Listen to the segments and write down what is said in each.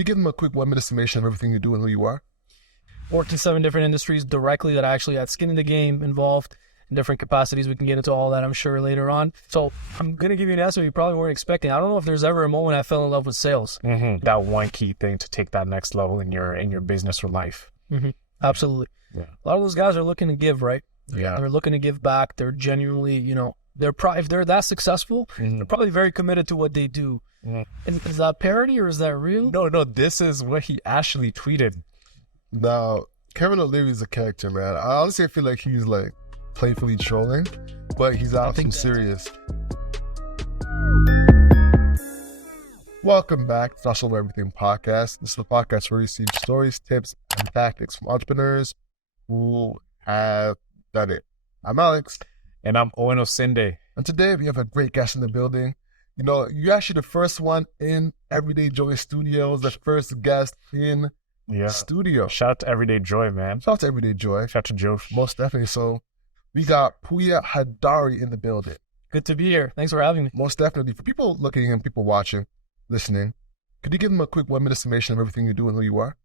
you give them a quick 1-minute summation of everything you do and who you are? Worked in 7 different industries directly that I actually had skin in the game involved in different capacities. We can get into all that, I'm sure, later on. So I'm going to give you an answer you probably weren't expecting. I don't know if there's ever a moment I fell in love with sales. That one key thing to take that next level in your business or life. Absolutely. Yeah. A lot of those guys are looking to give, right? Yeah. They're looking to give back. They're genuinely, if they're that successful, they're probably very committed to what they do. Is that parody or is that real? No, this is what he actually tweeted. Now, Kevin O'Leary is a character, man. I honestly feel like he's like playfully trolling, but he's out some serious. Welcome back to Social Everything Podcast. This is the podcast where we receive stories, tips, and tactics from entrepreneurs who have done it. I'm Alex. And I'm Owen Osinde. And today we have a great guest in the building. You're actually the first one in Everyday Joy Studios, the first guest in studio. Shout out to Everyday Joy, man. Shout out to Everyday Joy. Shout out to Joe. Most definitely. So we got Pouya Hadairi in the building. Good to be here. Thanks for having me. Most definitely. For people looking and people watching, listening, could you give them a quick 1-minute summation of everything you do and who you are?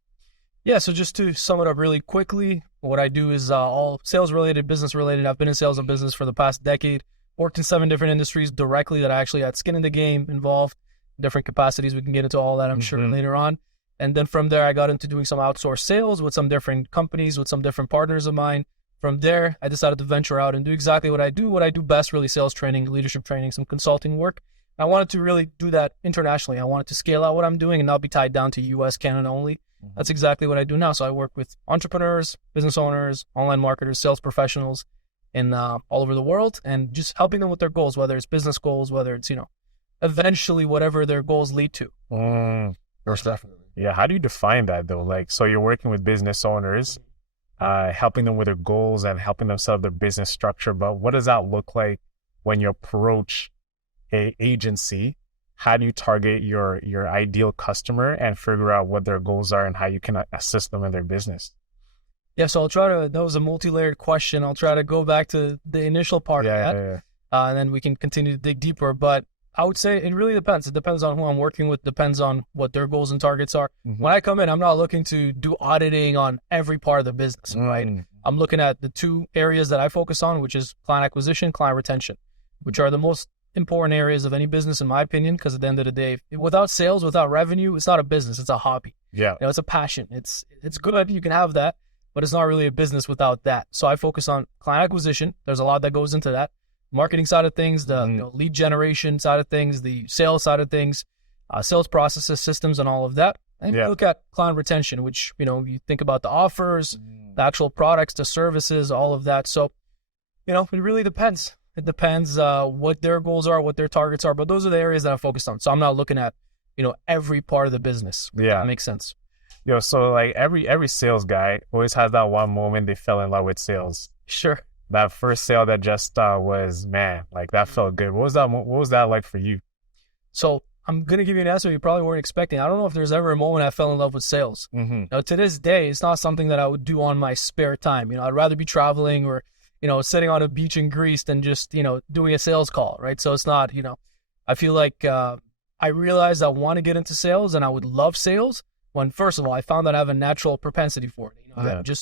Yeah, so just to sum it up really quickly, what I do is all sales-related, business-related. I've been in sales and business for the past decade. Worked in 7 different industries directly that I actually had skin in the game involved in different capacities. We can get into all that, I'm sure, later on. And then from there, I got into doing some outsourced sales with some different companies, with some different partners of mine. From there, I decided to venture out and do exactly what I do best, really sales training, leadership training, some consulting work. I wanted to really do that internationally. I wanted to scale out what I'm doing and not be tied down to US, Canada only. That's exactly what I do now. So I work with entrepreneurs, business owners, online marketers, sales professionals in all over the world and just helping them with their goals, whether it's business goals, whether it's, eventually whatever their goals lead to. Most definitely. Yeah, how do you define that though? So you're working with business owners, helping them with their goals and helping them set up their business structure. But what does that look like when you approach an agency? How do you target your ideal customer and figure out what their goals are and how you can assist them in their business? Yeah, so that was a multi-layered question. I'll try to go back to the initial part of that, and then we can continue to dig deeper. But I would say it really depends. It depends on who I'm working with, depends on what their goals and targets are. When I come in, I'm not looking to do auditing on every part of the business, right? I'm looking at the 2 areas that I focus on, which is client acquisition, client retention, which are the most important areas of any business, in my opinion, because at the end of the day, without sales, without revenue, it's not a business, it's a hobby. Yeah. It's a passion. It's good, you can have that, but it's not really a business without that. So I focus on client acquisition. There's a lot that goes into that. Marketing side of things, the lead generation side of things, the sales side of things, sales processes, systems, and all of that. And you look at client retention, which, you think about the offers, the actual products, the services, all of that. So, it really depends. It depends what their goals are, what their targets are, but those are the areas that I'm focused on. So I'm not looking at, every part of the business. Yeah. That makes sense. So like every sales guy always has that one moment they fell in love with sales. Sure. That first sale that just was, man, like that felt good. What was that like for you? So I'm going to give you an answer you probably weren't expecting. I don't know if there's ever a moment I fell in love with sales. Now, to this day, it's not something that I would do on my spare time. I'd rather be traveling or, sitting on a beach in Greece than just, doing a sales call, right? So it's not, I feel like I realized I want to get into sales and I would love sales when, first of all, I found that I have a natural propensity for it.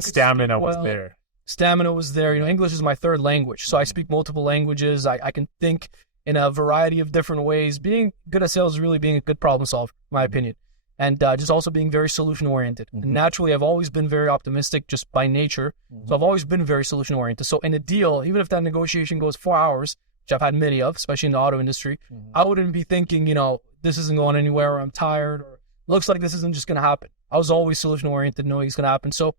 Stamina was there. Stamina was there. English is my 3rd language. So I speak multiple languages. I can think in a variety of different ways. Being good at sales is really being a good problem solver, in my opinion. And just also being very solution-oriented. And naturally, I've always been very optimistic just by nature. So I've always been very solution-oriented. So in a deal, even if that negotiation goes 4 hours, which I've had many of, especially in the auto industry, I wouldn't be thinking, this isn't going anywhere or I'm tired or looks like this isn't just going to happen. I was always solution-oriented, knowing it's going to happen. So,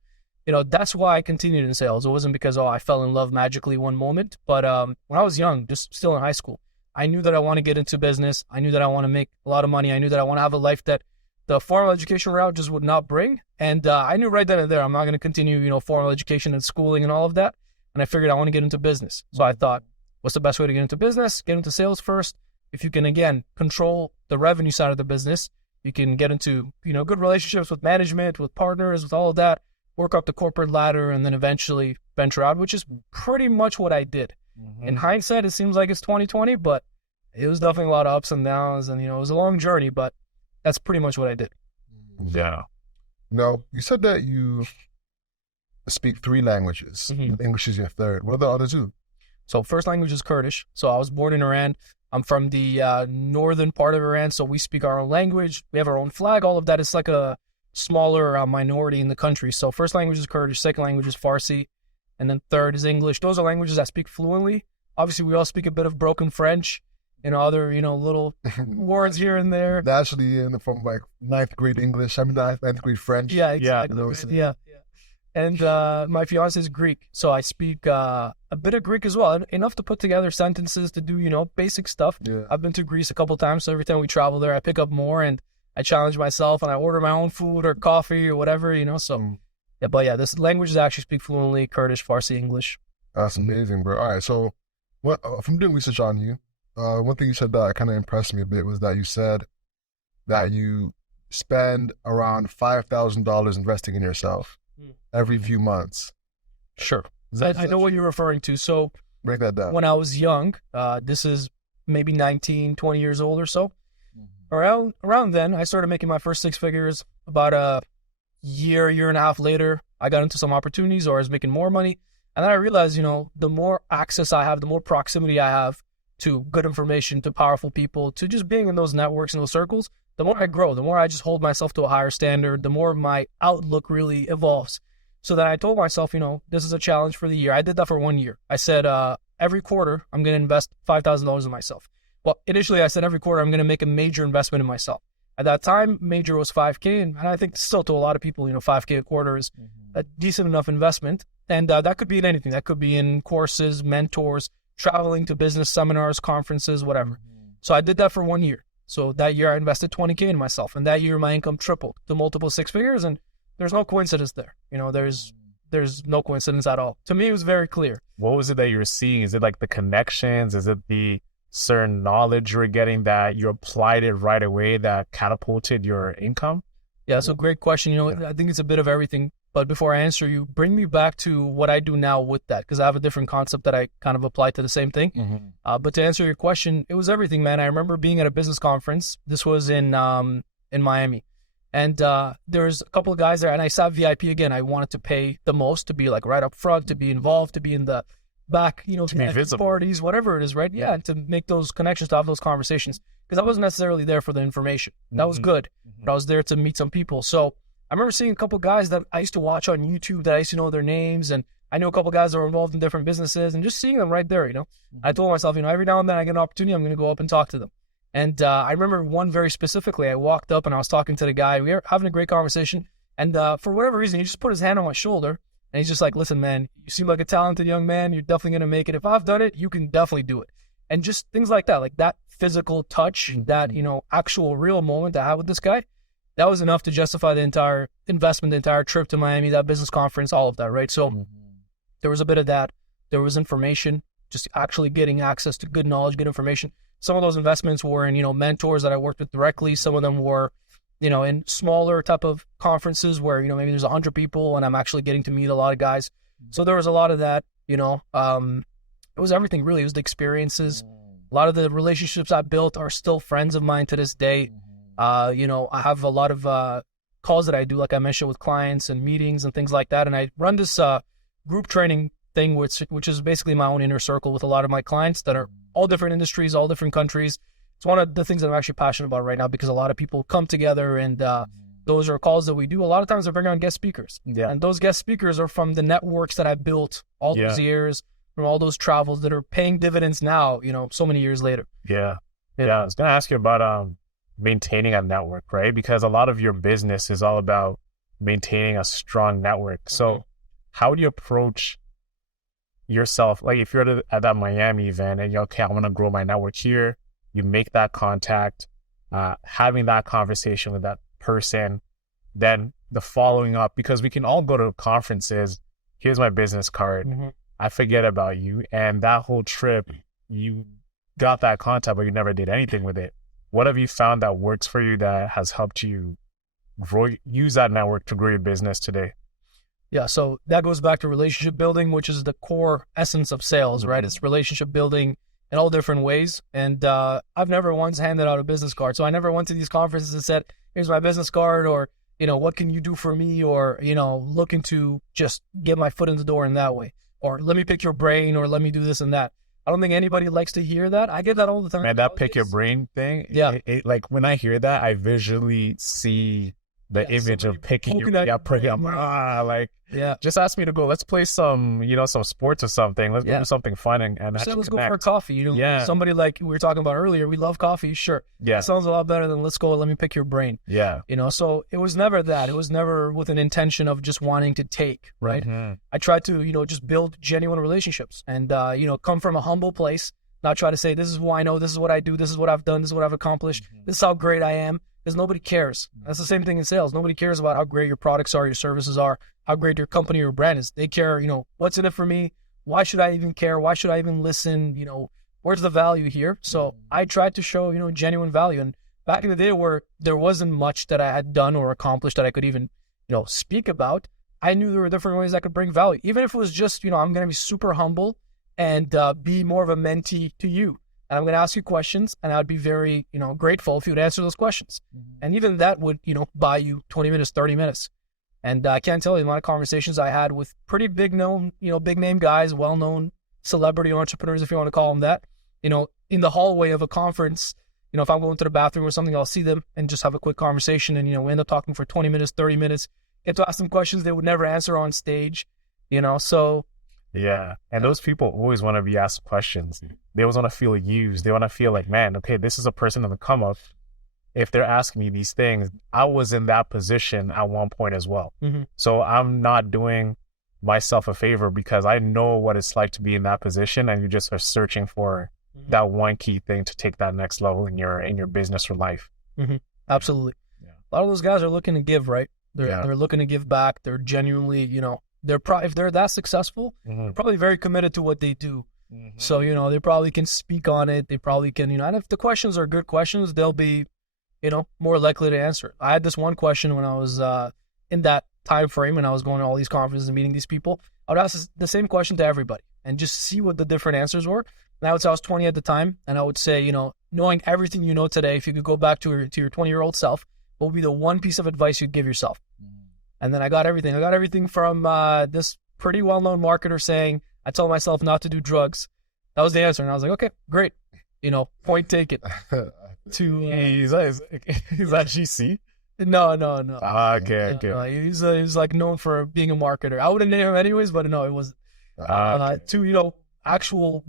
that's why I continued in sales. It wasn't because, I fell in love magically one moment. But when I was young, just still in high school, I knew that I want to get into business. I knew that I want to make a lot of money. I knew that I want to have a life that the formal education route just would not bring. And I knew right then and there, I'm not going to continue, formal education and schooling and all of that. And I figured I want to get into business. So I thought, what's the best way to get into business? Get into sales first. If you can, again, control the revenue side of the business, you can get into, good relationships with management, with partners, with all of that, work up the corporate ladder, and then eventually venture out, which is pretty much what I did. In hindsight, it seems like it's 2020, but it was definitely a lot of ups and downs. And, it was a long journey, but that's pretty much what I did. Yeah. No, you said that you speak 3 languages. English is your third. What are the other 2? So first language is Kurdish. So I was born in Iran. I'm from the northern part of Iran, so we speak our own language. We have our own flag. All of that is like a smaller minority in the country. So first language is Kurdish, second language is Farsi, and then third is English. Those are languages I speak fluently. Obviously, we all speak a bit of broken French and other, little words here and there. Naturally, from like 9th grade English, I mean 9th grade French. Yeah, exactly. Yeah. And my fiance is Greek, so I speak a bit of Greek as well, enough to put together sentences to do, basic stuff. Yeah. I've been to Greece a couple times, so every time we travel there, I pick up more and I challenge myself and I order my own food or coffee or whatever, So, this languages I actually speak fluently: Kurdish, Farsi, English. That's amazing, bro. All right, so from doing research on you, one thing you said that kind of impressed me a bit was that you said that you spend around $5,000 investing in yourself every few months. Sure. I know what you're referring to. So break that down. When I was young, this is maybe 19, 20 years old or so. Around then, I started making my first 6 figures. About a year and a half later, I got into some opportunities or I was making more money. And then I realized, the more access I have, the more proximity I have to good information, to powerful people, to just being in those networks and those circles, the more I grow, the more I just hold myself to a higher standard, the more my outlook really evolves. So then I told myself, this is a challenge for the year. I did that for 1 year. I said, every quarter, I'm going to invest $5,000 in myself. Well, initially I said every quarter, I'm going to make a major investment in myself. At that time, major was $5K. And I think still to a lot of people, $5K a quarter is a decent enough investment. And that could be in anything. That could be in courses, mentors, traveling to business seminars, conferences, whatever. So I did that for 1 year. So that year I invested $20K in myself. And that year my income tripled to multiple 6 figures. And there's no coincidence there. There's no coincidence at all. To me, it was very clear. What was it that you were seeing? Is it like the connections? Is it the certain knowledge you were getting that you applied it right away that catapulted your income? Yeah, so great question. I think it's a bit of everything. But before I answer you, bring me back to what I do now with that, because I have a different concept that I kind of apply to the same thing. But to answer your question, it was everything, man. I remember being at a business conference. This was in Miami. And there's a couple of guys there, and I sat VIP again. I wanted to pay the most, to be like right up front, to be involved, to be in the back, to be visible. Parties, whatever it is, right? Yeah, and to make those connections, to have those conversations. Because I wasn't necessarily there for the information. That was good, but I was there to meet some people. So I remember seeing a couple of guys that I used to watch on YouTube that I used to know their names, and I knew a couple of guys that were involved in different businesses, and just seeing them right there, I told myself, every now and then I get an opportunity, I'm going to go up and talk to them. And I remember one very specifically. I walked up and I was talking to the guy. We were having a great conversation. And for whatever reason, he just put his hand on my shoulder. And he's just like, listen, man, you seem like a talented young man. You're definitely going to make it. If I've done it, you can definitely do it. And just things like that physical touch, that, actual real moment I had with this guy, that was enough to justify the entire investment, the entire trip to Miami, that business conference, all of that, right? So there was a bit of that. There was information, just actually getting access to good knowledge, good information. Some of those investments were in, mentors that I worked with directly. Some of them were, in smaller type of conferences where, maybe there's 100 people and I'm actually getting to meet a lot of guys. So there was a lot of that, it was everything really. It was the experiences. A lot of the relationships I built are still friends of mine to this day. I have a lot of calls that I do, like I mentioned, with clients and meetings and things like that. And I run this group training thing, which is basically my own inner circle with a lot of my clients that are all different industries, all different countries. It's one of the things that I'm actually passionate about right now, because a lot of people come together and those are calls that we do. A lot of times I bring on guest speakers. Yeah. And those guest speakers are from the networks that I built all those years, from all those travels that are paying dividends now, so many years later. Yeah. I was going to ask you about maintaining a network, right? Because a lot of your business is all about maintaining a strong network. So how do you approach yourself? Like if you're at that Miami event and you're, okay, I want to grow my network here, you make that contact, having that conversation with that person, then the following up, because we can all go to conferences. Here's my business card. I forget about you. And that whole trip, you got that contact, but you never did anything with it. What have you found that works for you that has helped you use that network to grow your business today? Yeah, so that goes back to relationship building, which is the core essence of sales, right? It's relationship building in all different ways. And I've never once handed out a business card. So I never went to these conferences and said, here's my business card, or what can you do for me? Or, looking to just get my foot in the door in that way. Or let me pick your brain, or let me do this and that. I don't think anybody likes to hear that. I get that all the time. Man, that pick your brain thing. Yeah. Like when I hear that, I visually see the image of picking your brain. Just ask me to go. Let's play some, some sports or something. Let's do something fun and actually let's connect. go for coffee. Somebody like we were talking about earlier. We love coffee, sure. Yeah, that sounds a lot better than let's go. Let me pick your brain. Yeah, So it was never that. It was never with an intention of just wanting to take. Right. Mm-hmm. I tried to just build genuine relationships and come from a humble place. Not try to say this is who I know. This is what I do. This is what I've done. This is what I've accomplished. Mm-hmm. This is how great I am. Because nobody cares. That's the same thing in sales. Nobody cares about how great your products are, your services are, how great your company or brand is. They care, what's in it for me? Why should I even care? Why should I even listen? Where's the value here? So I tried to show, genuine value. And back in the day where there wasn't much that I had done or accomplished that I could even, speak about, I knew there were different ways I could bring value. Even if it was just, I'm going to be super humble and be more of a mentee to you. And I'm going to ask you questions, and I'd be very, grateful if you would answer those questions. Mm-hmm. And even that would, buy you 20 minutes, 30 minutes. And I can't tell you the amount of conversations I had with pretty big name guys, well-known celebrity entrepreneurs, if you want to call them that, in the hallway of a conference. If I'm going to the bathroom or something, I'll see them and just have a quick conversation. And, we end up talking for 20 minutes, 30 minutes, get to ask them questions they would never answer on stage, so. Yeah. And those people always want to be asked questions. They always want to feel used. They want to feel like, man, okay, this is a person on the come up. If they're asking me these things, I was in that position at one point as well. Mm-hmm. So I'm not doing myself a favor because I know what it's like to be in that position, and you just are searching for that one key thing to take that next level in your business or life. Mm-hmm. Absolutely. Yeah. A lot of those guys are looking to give, right? They're looking to give back. They're genuinely, if they're that successful, they're probably very committed to what they do. Mm-hmm. So, they probably can speak on it. They probably can, and if the questions are good questions, they'll be, more likely to answer it. I had this one question when I was in that time frame when I was going to all these conferences and meeting these people. I would ask the same question to everybody and just see what the different answers were. And I would say I was 20 at the time, and I would say, knowing everything you know today, if you could go back to your 20-year-old self, what would be the one piece of advice you'd give yourself? And then I got everything. I got everything from this pretty well-known marketer saying, I told myself not to do drugs. That was the answer. And I was like, okay, great. Point taken. He's at GC? No. Okay. He's like known for being a marketer. I wouldn't name him anyways, but no, it was actual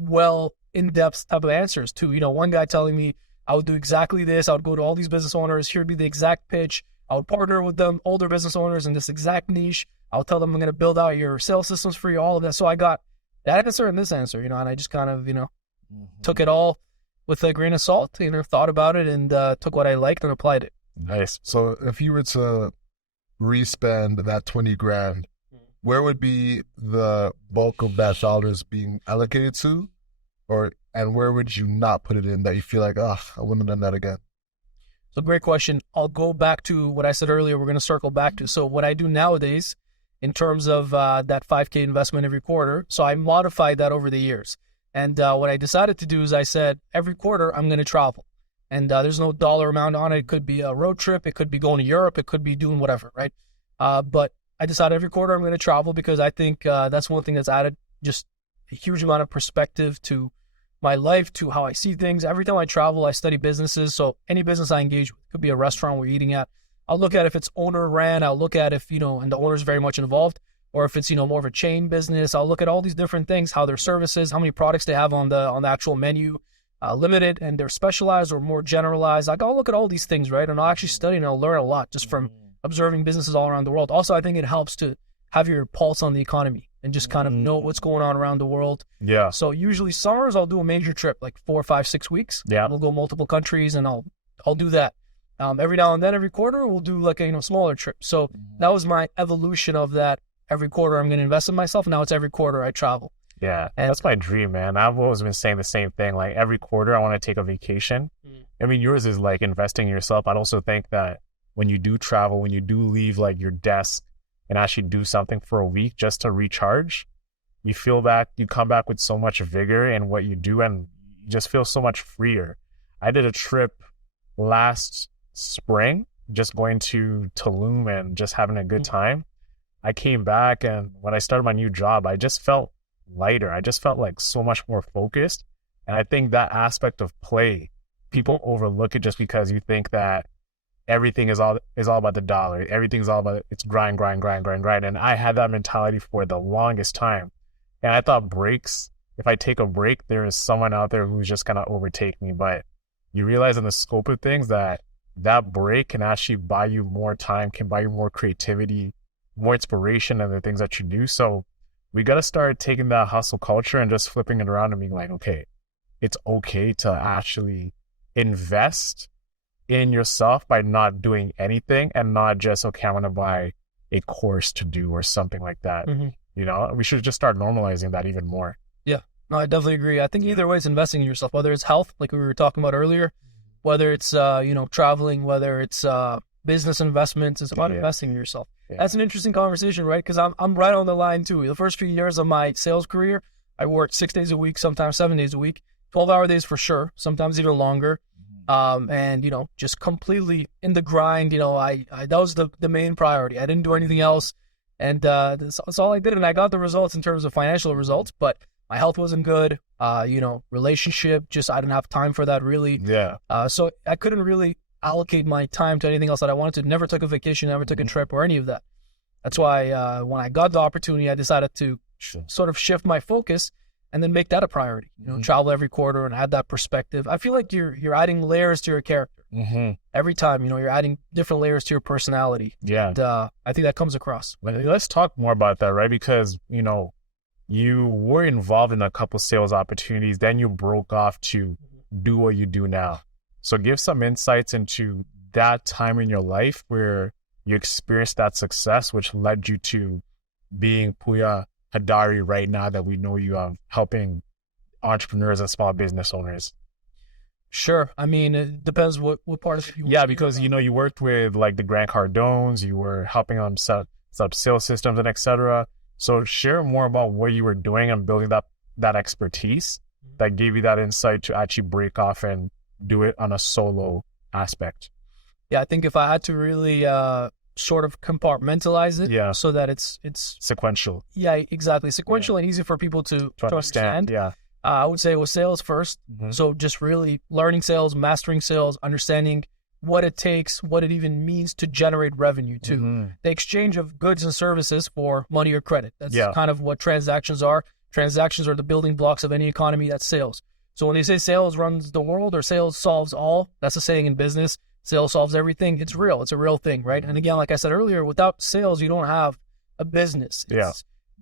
in-depth type of answers to, one guy telling me I would do exactly this. I would go to all these business owners. Here would be the exact pitch. I would partner with them, older business owners in this exact niche. I'll tell them I'm going to build out your sales systems for you, all of that. So I got that answer and this answer, and I just kind of, took it all with a grain of salt, thought about it and took what I liked and applied it. Nice. So if you were to re-spend that 20 grand, where would be the bulk of that dollars being allocated to? And where would you not put it in that you feel like, I wouldn't have done that again? So great question. I'll go back to what I said earlier. We're going to circle back to. So what I do nowadays in terms of that 5K investment every quarter, so I modified that over the years. And what I decided to do is I said every quarter I'm going to travel. And there's no dollar amount on it. It could be a road trip. It could be going to Europe. It could be doing whatever, right? But I decided every quarter I'm going to travel because I think that's one thing that's added just a huge amount of perspective to my life, to how I see things. Every time I travel, I study businesses. So any business I engage with, it could be a restaurant we're eating at. I'll look at if it's owner ran. I'll look at if, and the owner's very much involved, or if it's, more of a chain business. I'll look at all these different things, how their services, how many products they have on the actual menu, limited and they're specialized or more generalized. I'll look at all these things, right? And I'll actually study and I'll learn a lot just from observing businesses all around the world. Also, I think it helps to have your pulse on the economy and just kind of know what's going on around the world. Yeah. So usually summers I'll do a major trip, like 4, 5, 6 weeks. Yeah. We'll go multiple countries and I'll do that. Every now and then, every quarter, we'll do like a smaller trip. So that was my evolution of that. Every quarter I'm going to invest in myself. Now it's every quarter I travel. Yeah, and that's my dream, man. I've always been saying the same thing. Like every quarter I want to take a vacation. I mean, yours is like investing in yourself. I'd also think that when you do travel, when you do leave like your desk and actually do something for a week just to recharge, you come back with so much vigor in what you do and you just feel so much freer. I did a trip last spring just going to Tulum and just having a good time. I came back, and when I started my new job, I just felt lighter. I just felt like so much more focused. And I think that aspect of play, people overlook it just because you think that everything is all about the dollar. Everything's all about it's grind. And I had that mentality for the longest time. And I thought breaks, if I take a break, there is someone out there who's just gonna overtake me. But you realize in the scope of things that break can actually buy you more time, can buy you more creativity, more inspiration in the things that you do. So we got to start taking that hustle culture and just flipping it around and being like, okay, it's okay to actually invest in yourself by not doing anything and not just, okay, I'm going to buy a course to do or something like that. You know, we should just start normalizing that even more. Yeah, no, I definitely agree. I think either way it's investing in yourself, whether it's health, like we were talking about earlier, whether it's, traveling, whether it's business investments, it's about investing in yourself. That's an interesting conversation, right? Because I'm right on the line too. The first few years of my sales career, I worked 6 days a week, sometimes 7 days a week, 12-hour days for sure, sometimes even longer. And just completely in the grind. I that was the main priority. I didn't do anything else, and that's all I did. And I got the results in terms of financial results, but my health wasn't good. Relationship, just I didn't have time for that really. So I couldn't really allocate my time to anything else that I wanted to. Never took a vacation, never took a trip or any of that. That's why when I got the opportunity, I decided to sort of shift my focus and then make that a priority. Travel every quarter and add that perspective. I feel like you're adding layers to your character every time. You're adding different layers to your personality. And I think that comes across. Let's talk more about that, right? Because you were involved in a couple sales opportunities, then you broke off to do what you do now. So give some insights into that time in your life where you experienced that success, which led you to being Pouya Hadairi right now that we know you are helping entrepreneurs and small business owners. Sure. I mean, it depends what part of it you want. Yeah, because, you worked with like the Grant Cardones, you were helping them set up sales systems and etc. So share more about what you were doing and building that expertise that gave you that insight to actually break off and do it on a solo aspect. Yeah, I think if I had to really sort of compartmentalize it so that it's sequential. Yeah, exactly. Sequential and easy for people to understand. Yeah. I would say it was sales first. So just really learning sales, mastering sales, understanding what it takes, what it even means to generate revenue too. The exchange of goods and services for money or credit. That's kind of what transactions are. Transactions are the building blocks of any economy. That's sales. So when they say sales runs the world or sales solves all, that's a saying in business. Sales solves everything. It's real. It's a real thing, right? And again, like I said earlier, without sales, you don't have a business.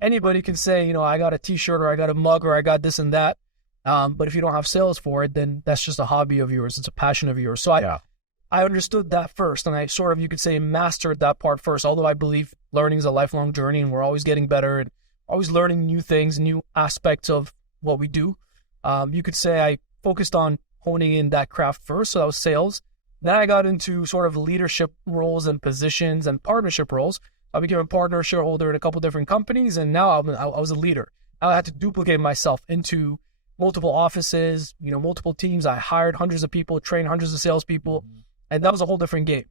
Anybody can say, I got a t-shirt or I got a mug or I got this and that. But if you don't have sales for it, then that's just a hobby of yours. It's a passion of yours. So I understood that first, and I sort of, you could say, mastered that part first, although I believe learning is a lifelong journey and we're always getting better and always learning new things, new aspects of what we do. You could say I focused on honing in that craft first, so that was sales. Then I got into sort of leadership roles and positions and partnership roles. I became a partner shareholder at a couple different companies, and now I was a leader. I had to duplicate myself into multiple offices, multiple teams. I hired hundreds of people, trained hundreds of salespeople, and that was a whole different game.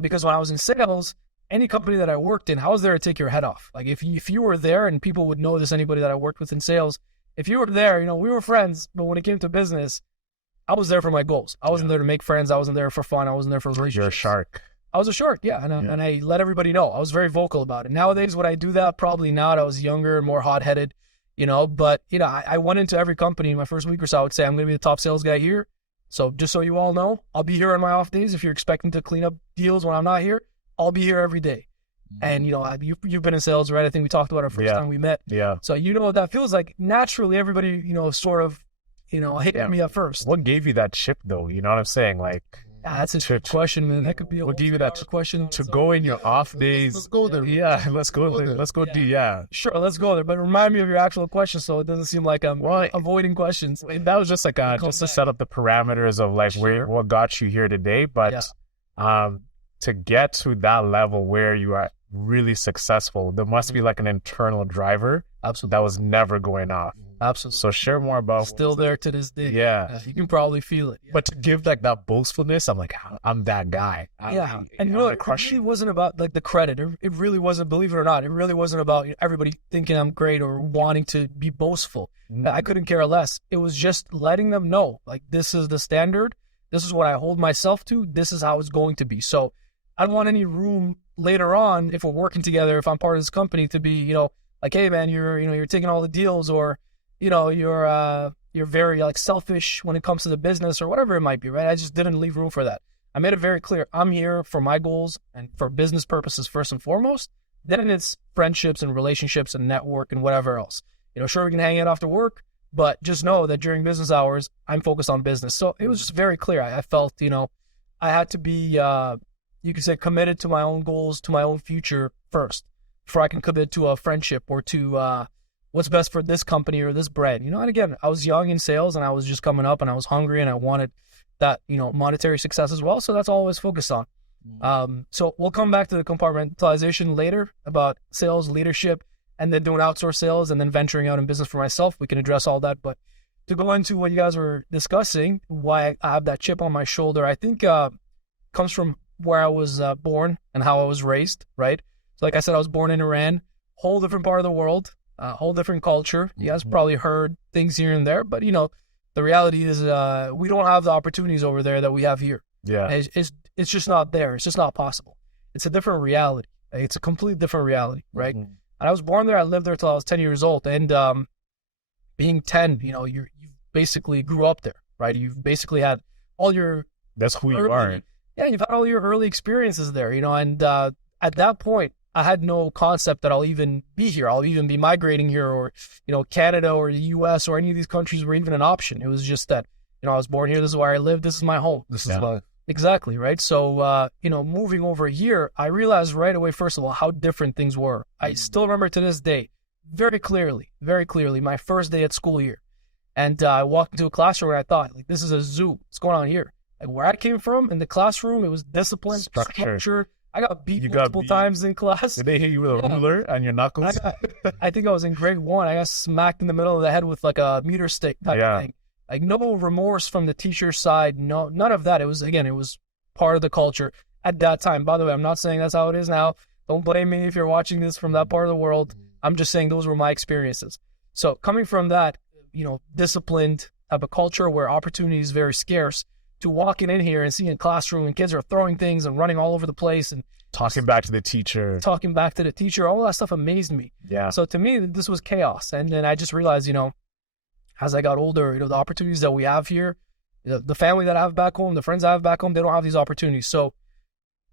Because when I was in sales, any company that I worked in, I was there to take your head off. Like if you were there, and people would know this, anybody that I worked with in sales, if you were there, we were friends, but when it came to business, I was there for my goals. I wasn't there to make friends. I wasn't there for fun. I wasn't there for relationships. You're a shark. I was a shark, and I let everybody know. I was very vocal about it. Nowadays, would I do that? Probably not. I was younger, more hot-headed, but, I went into every company in my first week or so. I would say, I'm going to be the top sales guy here. So just so you all know, I'll be here on my off days. If you're expecting to clean up deals when I'm not here, I'll be here every day. And, you've been in sales, right? I think we talked about our first time we met. So what that feels like. Naturally, everybody, sort of, hit me up first. What gave you that chip, though? You know what I'm saying? Like, that's a good question, man. That could be what gave you that question to go in your off days. Let's go there. Yeah, let's go there. Let's go do. Yeah, sure. Let's go there. But remind me of your actual question, so it doesn't seem like I'm avoiding questions. That was just like just to set up the parameters of like what got you here today. But to get to that level where you are really successful, there must be like an internal driver that was never going off. Absolutely. So share more about Still there to this day. Yeah. You can probably feel it. But to give like that boastfulness, I'm like, I'm that guy. And you know, it really wasn't about like the credit. It really wasn't, believe it or not, it really wasn't about everybody thinking I'm great or wanting to be boastful. I couldn't care less. It was just letting them know, like, this is the standard. This is what I hold myself to. This is how it's going to be. So I don't want any room later on, if we're working together, if I'm part of this company, to be, like, hey man, you're taking all the deals, or, you're very like selfish when it comes to the business or whatever it might be, right? I just didn't leave room for that. I made it very clear. I'm here for my goals and for business purposes first and foremost. Then it's friendships and relationships and network and whatever else. Sure, we can hang out after work, but just know that during business hours, I'm focused on business. So it was just very clear. I felt, I had to be, you could say, committed to my own goals, to my own future first, before I can commit to a friendship or to what's best for this company or this brand. And again, I was young in sales and I was just coming up and I was hungry and I wanted that, monetary success as well. So that's all I was focused on. So we'll come back to the compartmentalization later about sales, leadership, and then doing outsource sales and then venturing out in business for myself. We can address all that. But to go into what you guys were discussing, why I have that chip on my shoulder, I think comes from where I was born and how I was raised, right? So like I said, I was born in Iran, whole different part of the world, whole different culture. You guys probably heard things here and there, but the reality is we don't have the opportunities over there that we have here. Yeah. It's just not there. It's just not possible. It's a different reality. It's a completely different reality, right? And I was born there. I lived there till I was 10 years old. And being 10, you basically grew up there, right? You've basically had all your... That's who you are. Yeah, you've had all your early experiences there, and at that point, I had no concept that I'll even be here. I'll even be migrating here, or, Canada or the US or any of these countries were even an option. It was just that, I was born here. This is where I live. This is my home. This is my... Exactly, right? So, moving over here, I realized right away, first of all, how different things were. I still remember to this day, very clearly, my first day at school here. And I walked into a classroom and I thought, like, this is a zoo. What's going on here? Like, where I came from in the classroom, it was discipline, structure. I got beat multiple times in class. Did they hit you with a ruler on your knuckles? I think I was in grade 1. I got smacked in the middle of the head with like a meter stick type of thing. Like, no remorse from the teacher's side. No, none of that. It was part of the culture at that time. By the way, I'm not saying that's how it is now. Don't blame me if you're watching this from that part of the world. I'm just saying those were my experiences. So coming from that, disciplined type of culture where opportunity is very scarce, to walking in here and seeing a classroom and kids are throwing things and running all over the place and talking back to the teacher, all that stuff amazed me. Yeah. So to me, this was chaos. And then I just realized, as I got older, the opportunities that we have here, the family that I have back home, the friends I have back home, they don't have these opportunities. So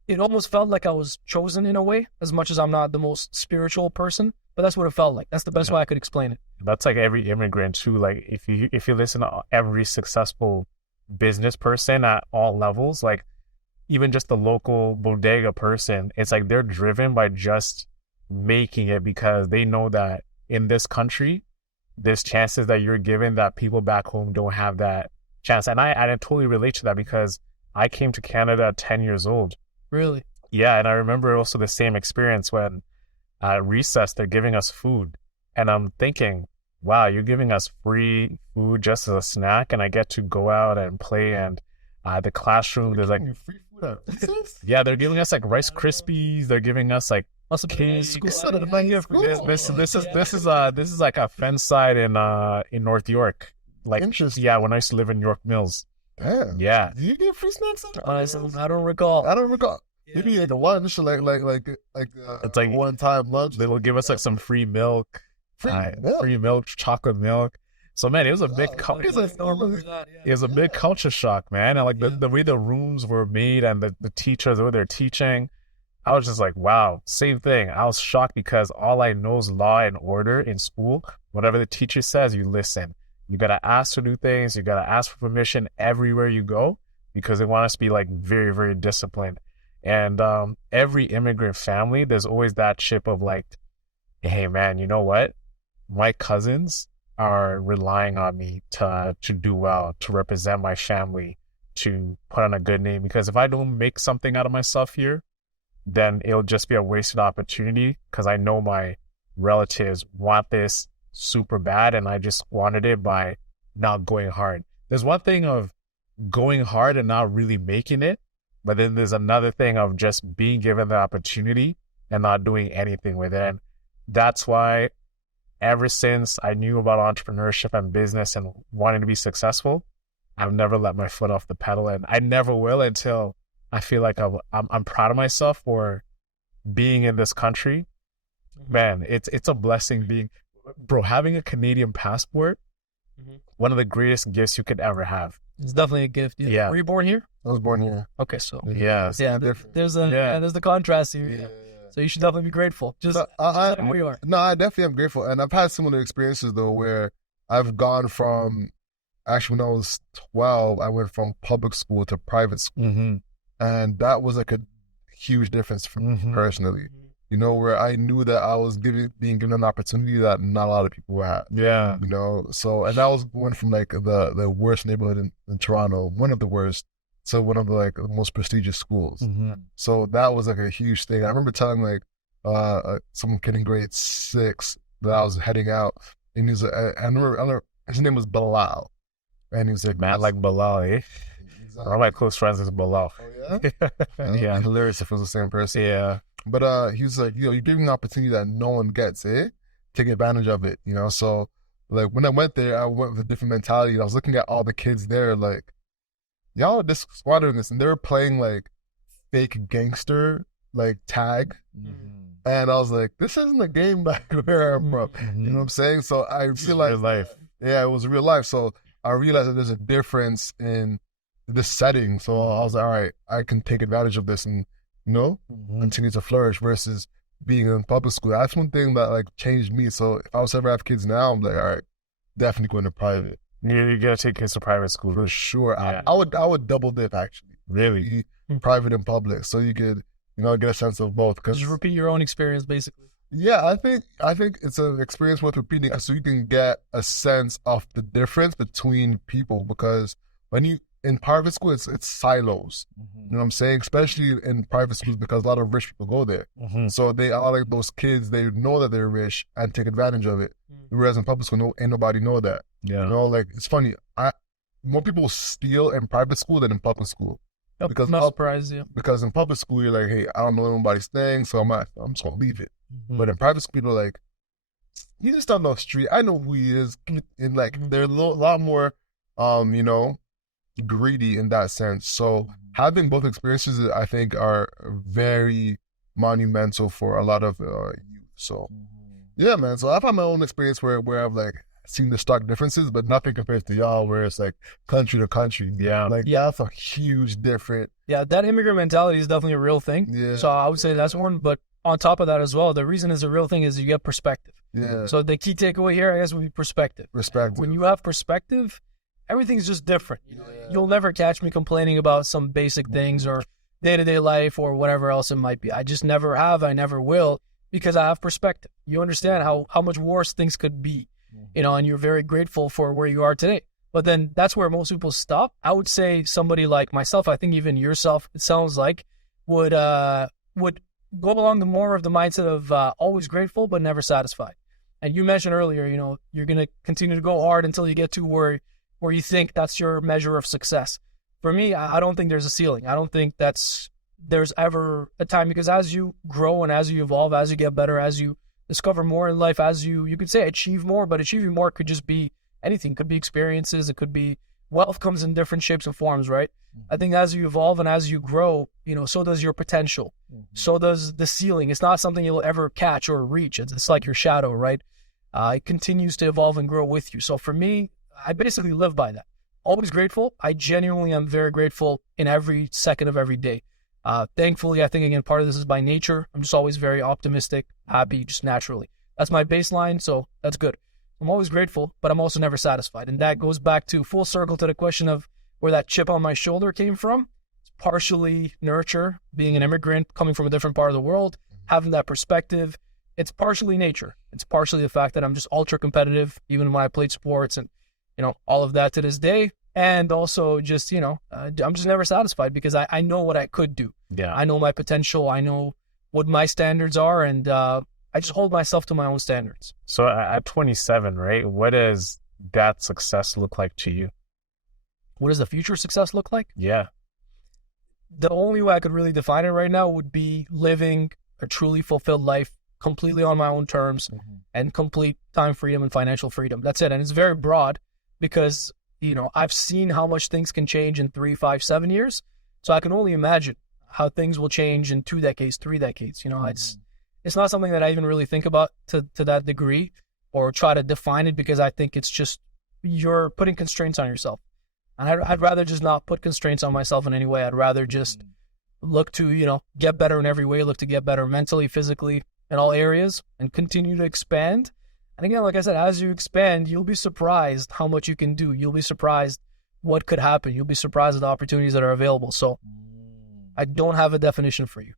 it almost felt like I was chosen in a way, as much as I'm not the most spiritual person, but that's what it felt like. That's the best way I could explain it. That's like every immigrant too. Like if you listen to every successful business person at all levels, like even just the local bodega person, it's like they're driven by just making it because they know that in this country, there's chances that you're given that people back home don't have that chance. And I totally relate to that because I came to Canada at 10 years old. Really? Yeah. And I remember also the same experience when at recess, they're giving us food. And I'm thinking, wow, you're giving us free food just as a snack, and I get to go out and play. And the classroom, there's like free food at recess? Yeah, they're giving us like Rice Krispies. They're giving us like cakes. This is like a fence side in North York. Like, interesting. Yeah, when I used to live in York Mills. Damn. Yeah. Do you get free snacks? Honestly, I don't recall. Yeah. Maybe like a lunch, like it's like one-time lunch. They will give us like some free milk. Free milk, chocolate milk. So man, it was a big it was a big culture shock, man. And like the way the rooms were made and the teachers, the way they're teaching, I was just like, wow, same thing. I was shocked because all I know is law and order in school. Whatever the teacher says, you listen. You gotta ask to do things, you gotta ask for permission everywhere you go because they want us to be like very, very disciplined. And every immigrant family, there's always that chip of like, hey man, you know what? My cousins are relying on me to do well, to represent my family, to put on a good name. Because if I don't make something out of myself here, then it'll just be a wasted opportunity because I know my relatives want this super bad, and I just squandered it by not going hard. There's one thing of going hard and not really making it, but then there's another thing of just being given the opportunity and not doing anything with it. And that's why ever since I knew about entrepreneurship and business and wanting to be successful, I've never let my foot off the pedal, and I never will until I feel like I'm proud of myself for being in this country. Man, it's a blessing having a Canadian passport, one of the greatest gifts you could ever have. It's definitely a gift. Yeah. Were you born here? I was born here. Okay, so Yes. yeah, there's the contrast here. Yeah. So you should definitely be grateful. Just where you are. No, I definitely am grateful, and I've had similar experiences though, where I've gone from, actually when I was 12, I went from public school to private school, and that was like a huge difference for me personally. You know, where I knew that I was being given an opportunity that not a lot of people had. Yeah. You know, so, and that was going from like the worst neighborhood in Toronto, one of the worst, to one of the like the most prestigious schools. So that was like a huge thing. I remember telling like some kid in grade 6 that I was heading out, and he's I remember his name was Bilal, and he was like, "Man, like Bilal, eh?" Exactly. All my close friends is Bilal. Oh yeah, Yeah. Hilarious if it was the same person. Yeah. But he was like, you know, you're giving an opportunity that no one gets, eh? Take advantage of it, you know? So, like, when I went there, I went with a different mentality. And I was looking at all the kids there, like, y'all are just squandering this. And they were playing, like, fake gangster, like, tag. And I was like, this isn't a game back where I'm from. You know what I'm saying? So I realized, real life. Yeah, it was real life. So I realized that there's a difference in this setting. So I was like, all right, I can take advantage of this and, you know, continue to flourish versus being in public school. That's one thing that like changed me. So if I was to ever have kids now, I'm like, all right, definitely going to private. You gotta take kids to private school For sure. Yeah. I would double dip actually. Really? Private and public, so you could, you know, get a sense of both. Cause just repeat your own experience, basically. yeah, I think it's an experience worth repeating, so you can get a sense of the difference between people. Because when you in private school, it's silos. You know what I'm saying? Especially in private schools, because a lot of rich people go there. So they are like those kids, they know that they're rich and take advantage of it. Whereas in public school, ain't nobody know that. Yeah. You know, like, it's funny. More people steal in private school than in public school. Yep, Because not surprised, yeah. Because in public school, you're like, hey, I don't know nobody's thing, so I'm just going to leave it. But in private school, people are like, he's just on the street. I know who he is. And like, they're a lot more, you know, greedy in that sense. So having both experiences, I think, are very monumental for a lot of youth. So yeah, man. So I've had my own experience where I've like seen the stark differences, but nothing compares to y'all, where it's like country to country. Yeah. Like, yeah, that's a huge difference. Yeah, that immigrant mentality is definitely a real thing. Yeah. So I would say that's one. But on top of that as well, the reason it's a real thing is you get perspective. Yeah. So the key takeaway here, I guess, would be perspective. Respect. When you have perspective, everything's just different. You'll never catch me complaining about some basic things or day-to-day life or whatever else it might be. I just never have. I never will, because I have perspective. You understand how much worse things could be, you know, and you're very grateful for where you are today. But then that's where most people stop. I would say somebody like myself, I think even yourself, it sounds like, would go along the more of the mindset of always grateful but never satisfied. And you mentioned earlier, you know, you're going to continue to go hard until you get to where you think that's your measure of success. For me, I don't think there's a ceiling. I don't think there's ever a time, because as you grow and as you evolve, as you get better, as you discover more in life, as you could say achieve more, but achieving more could just be anything. It could be experiences. It could be wealth comes in different shapes and forms, right? I think as you evolve and as you grow, you know, so does your potential. So does the ceiling. It's not something you'll ever catch or reach. It's like your shadow, right? It continues to evolve and grow with you. So for me, I basically live by that. Always grateful. I genuinely am very grateful in every second of every day. Thankfully, I think, again, part of this is by nature. I'm just always very optimistic, happy, just naturally. That's my baseline, so that's good. I'm always grateful, but I'm also never satisfied. And that goes back to full circle to the question of where that chip on my shoulder came from. It's partially nurture, being an immigrant, coming from a different part of the world, having that perspective. It's partially nature. It's partially the fact that I'm just ultra competitive, even when I played sports and, you know, all of that to this day. And also just, you know, I'm just never satisfied because I know what I could do. Yeah. I know my potential. I know what my standards are. And I I just hold myself to my own standards. So at 27, right? What does that success look like to you? What does the future success look like? Yeah. The only way I could really define it right now would be living a truly fulfilled life completely on my own terms and complete time freedom and financial freedom. That's it. And it's very broad because, I've seen how much things can change in 3, 5, 7 years. So I can only imagine how things will change in 2 decades, 3 decades. It's not something that I even really think about to that degree or try to define it, because I think it's just you're putting constraints on yourself. And I'd rather just not put constraints on myself in any way. I'd rather just look to, get better in every way, look to get better mentally, physically, in all areas, and continue to expand. And again, like I said, as you expand, you'll be surprised how much you can do. You'll be surprised what could happen. You'll be surprised at the opportunities that are available. So I don't have a definition for you.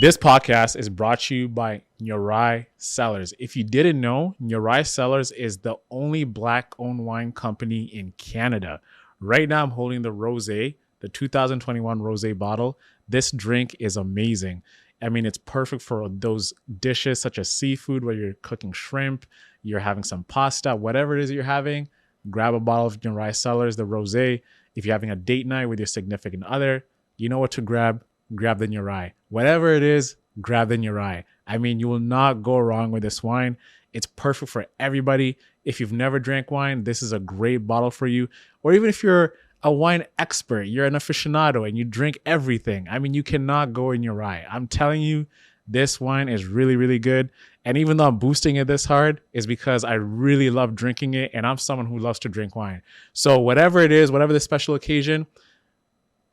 This podcast is brought to you by Nyorai Cellars. If you didn't know, Nyorai Cellars is the only Black-owned wine company in Canada. Right now, I'm holding the Rosé, the 2021 Rosé bottle. This drink is amazing. I mean, it's perfect for those dishes such as seafood, where you're cooking shrimp, you're having some pasta, whatever it is you're having. Grab a bottle of Nyorai Cellars, the Rosé. If you're having a date night with your significant other, you know what to grab. Grab the Nyorai. Whatever it is, grab the Nyorai. I mean, you will not go wrong with this wine. It's perfect for everybody. If you've never drank wine, this is a great bottle for you. Or even if you're a wine expert, you're an aficionado and you drink everything, I mean, you cannot go in Nyorai. I'm telling you, this wine is really, really good. And even though I'm boosting it this hard, is because I really love drinking it, and I'm someone who loves to drink wine. So whatever it is, whatever the special occasion,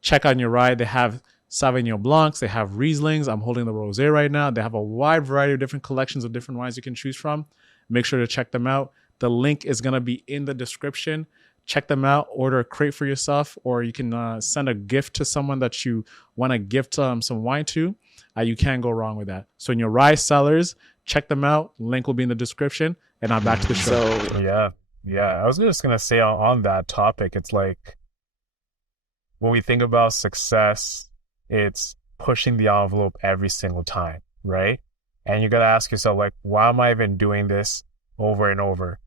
check out Nyorai. They have Sauvignon Blancs, they have Rieslings. I'm holding the Rosé right now. They have a wide variety of different collections of different wines you can choose from. Make sure to check them out. The link is going to be in the description. Check them out, order a crate for yourself, or you can send a gift to someone that you want to gift some wine to. You can't go wrong with that. So Nyorai Cellars, check them out. Link will be in the description. And now back to the show. So yeah. I was just going to say on that topic, it's like when we think about success, it's pushing the envelope every single time, right? And you got to ask yourself, like, why am I even doing this over and over?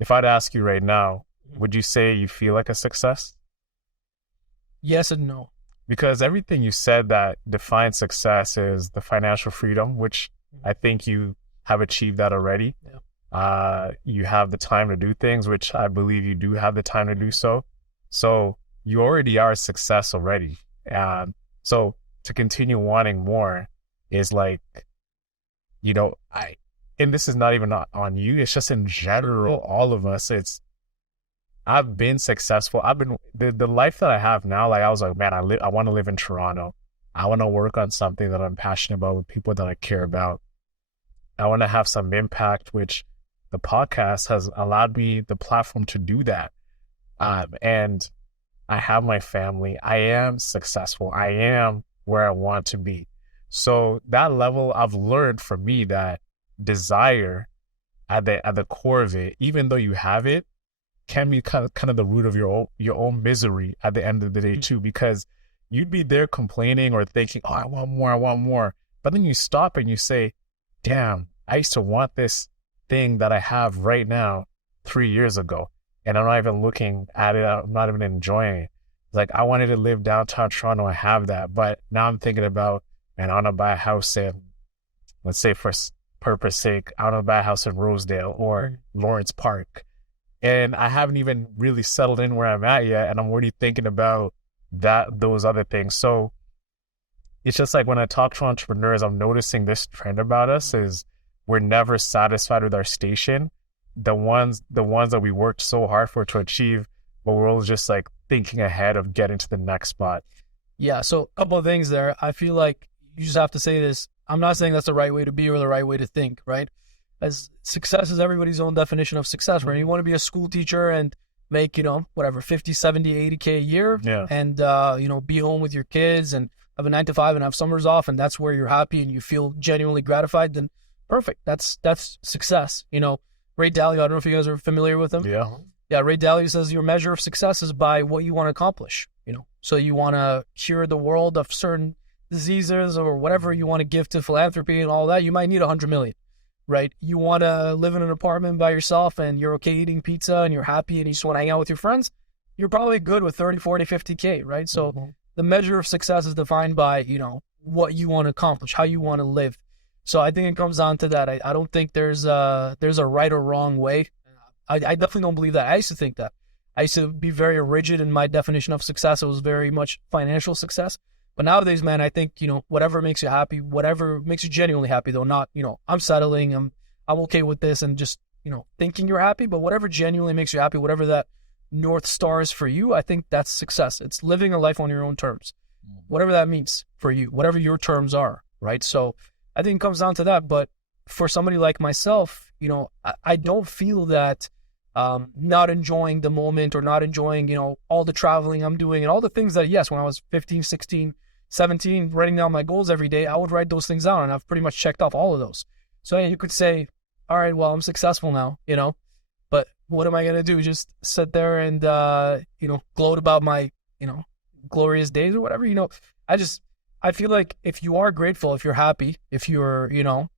If I'd ask you right now, would you say you feel like a success? Yes and no. Because everything you said that defines success is the financial freedom, which I think you have achieved that already. Yeah. You have the time to do things, which I believe you do have the time to do so. So you already are a success already. So to continue wanting more is like, and this is not even on you. It's just in general, all of us. I've been successful. I've been the life that I have now. Like I was like, man, I want to live in Toronto. I want to work on something that I'm passionate about with people that I care about. I want to have some impact, which the podcast has allowed me the platform to do that. And I have my family. I am successful. I am where I want to be. So that level, I've learned from me that desire at the core of it, even though you have it, can be kind of the root of your own misery at the end of the day too, because you'd be there complaining or thinking, oh, I want more. But then you stop and you say, damn, I used to want this thing that I have right now 3 years ago. And I'm not even looking at it. I'm not even enjoying it. Like I wanted to live downtown Toronto. I have that. But now I'm thinking about, man, I want to buy a house in, let's say for purpose sake, I want to buy a house in Rosedale or Lawrence Park. And I haven't even really settled in where I'm at yet. And I'm already thinking about those other things. So it's just like when I talk to entrepreneurs, I'm noticing this trend about us is we're never satisfied with our station. The ones that we worked so hard for to achieve, but we're always just like thinking ahead of getting to the next spot. Yeah. So a couple of things there. I feel like you just have to say this. I'm not saying that's the right way to be or the right way to think, right? As success is everybody's own definition of success, right? You want to be a school teacher and make, 50, 70, 80K a year, and, be home with your kids and have a 9 to 5 and have summers off, and that's where you're happy and you feel genuinely gratified, then perfect. That's success. Ray Dalio, I don't know if you guys are familiar with him. Yeah, Ray Dalio says your measure of success is by what you want to accomplish, So you want to cure the world of certain diseases or whatever you want to give to philanthropy and all that, you might need 100 million, right? You want to live in an apartment by yourself and you're okay eating pizza and you're happy and you just want to hang out with your friends, you're probably good with 30, 40, 50K, right? So the measure of success is defined by, you know, what you want to accomplish, how you want to live. So I think it comes down to that. I don't think there's a right or wrong way. I definitely don't believe that. I used to think that. I used to be very rigid in my definition of success. It was very much financial success. But nowadays, man, I think, you know, whatever makes you happy, whatever makes you genuinely happy, though, not, you know, I'm settling, I'm okay with this and just, you know, thinking you're happy, but whatever genuinely makes you happy, whatever that North Star is for you, I think that's success. It's living a life on your own terms, whatever that means for you, whatever your terms are, right? So I think it comes down to that. But for somebody like myself, you know, I don't feel that not enjoying the moment or not enjoying, you know, all the traveling I'm doing and all the things that, yes, when I was 15, 16, 17, writing down my goals every day, I would write those things down and I've pretty much checked off all of those. So yeah, you could say, all right, well, I'm successful now, you know, but what am I going to do? Just sit there and, you know, gloat about my, you know, glorious days or whatever, you know. I feel like if you are grateful, if you're happy, if you're, you know,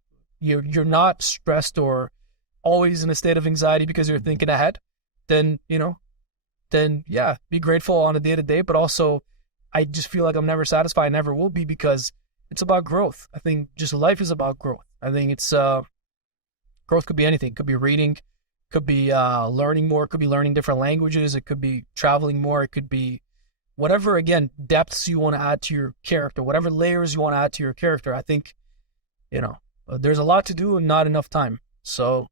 you're not stressed or always in a state of anxiety because you're thinking ahead, then, you know, then yeah, be grateful on a day-to-day. But also, I just feel like I'm never satisfied, never will be, because it's about growth. I think just life is about growth. I think it's growth could be anything. It could be reading, could be learning more, it could be learning different languages, it could be traveling more, it could be whatever, again, depths you want to add to your character, whatever layers you want to add to your character. I think, you know, there's a lot to do and not enough time. So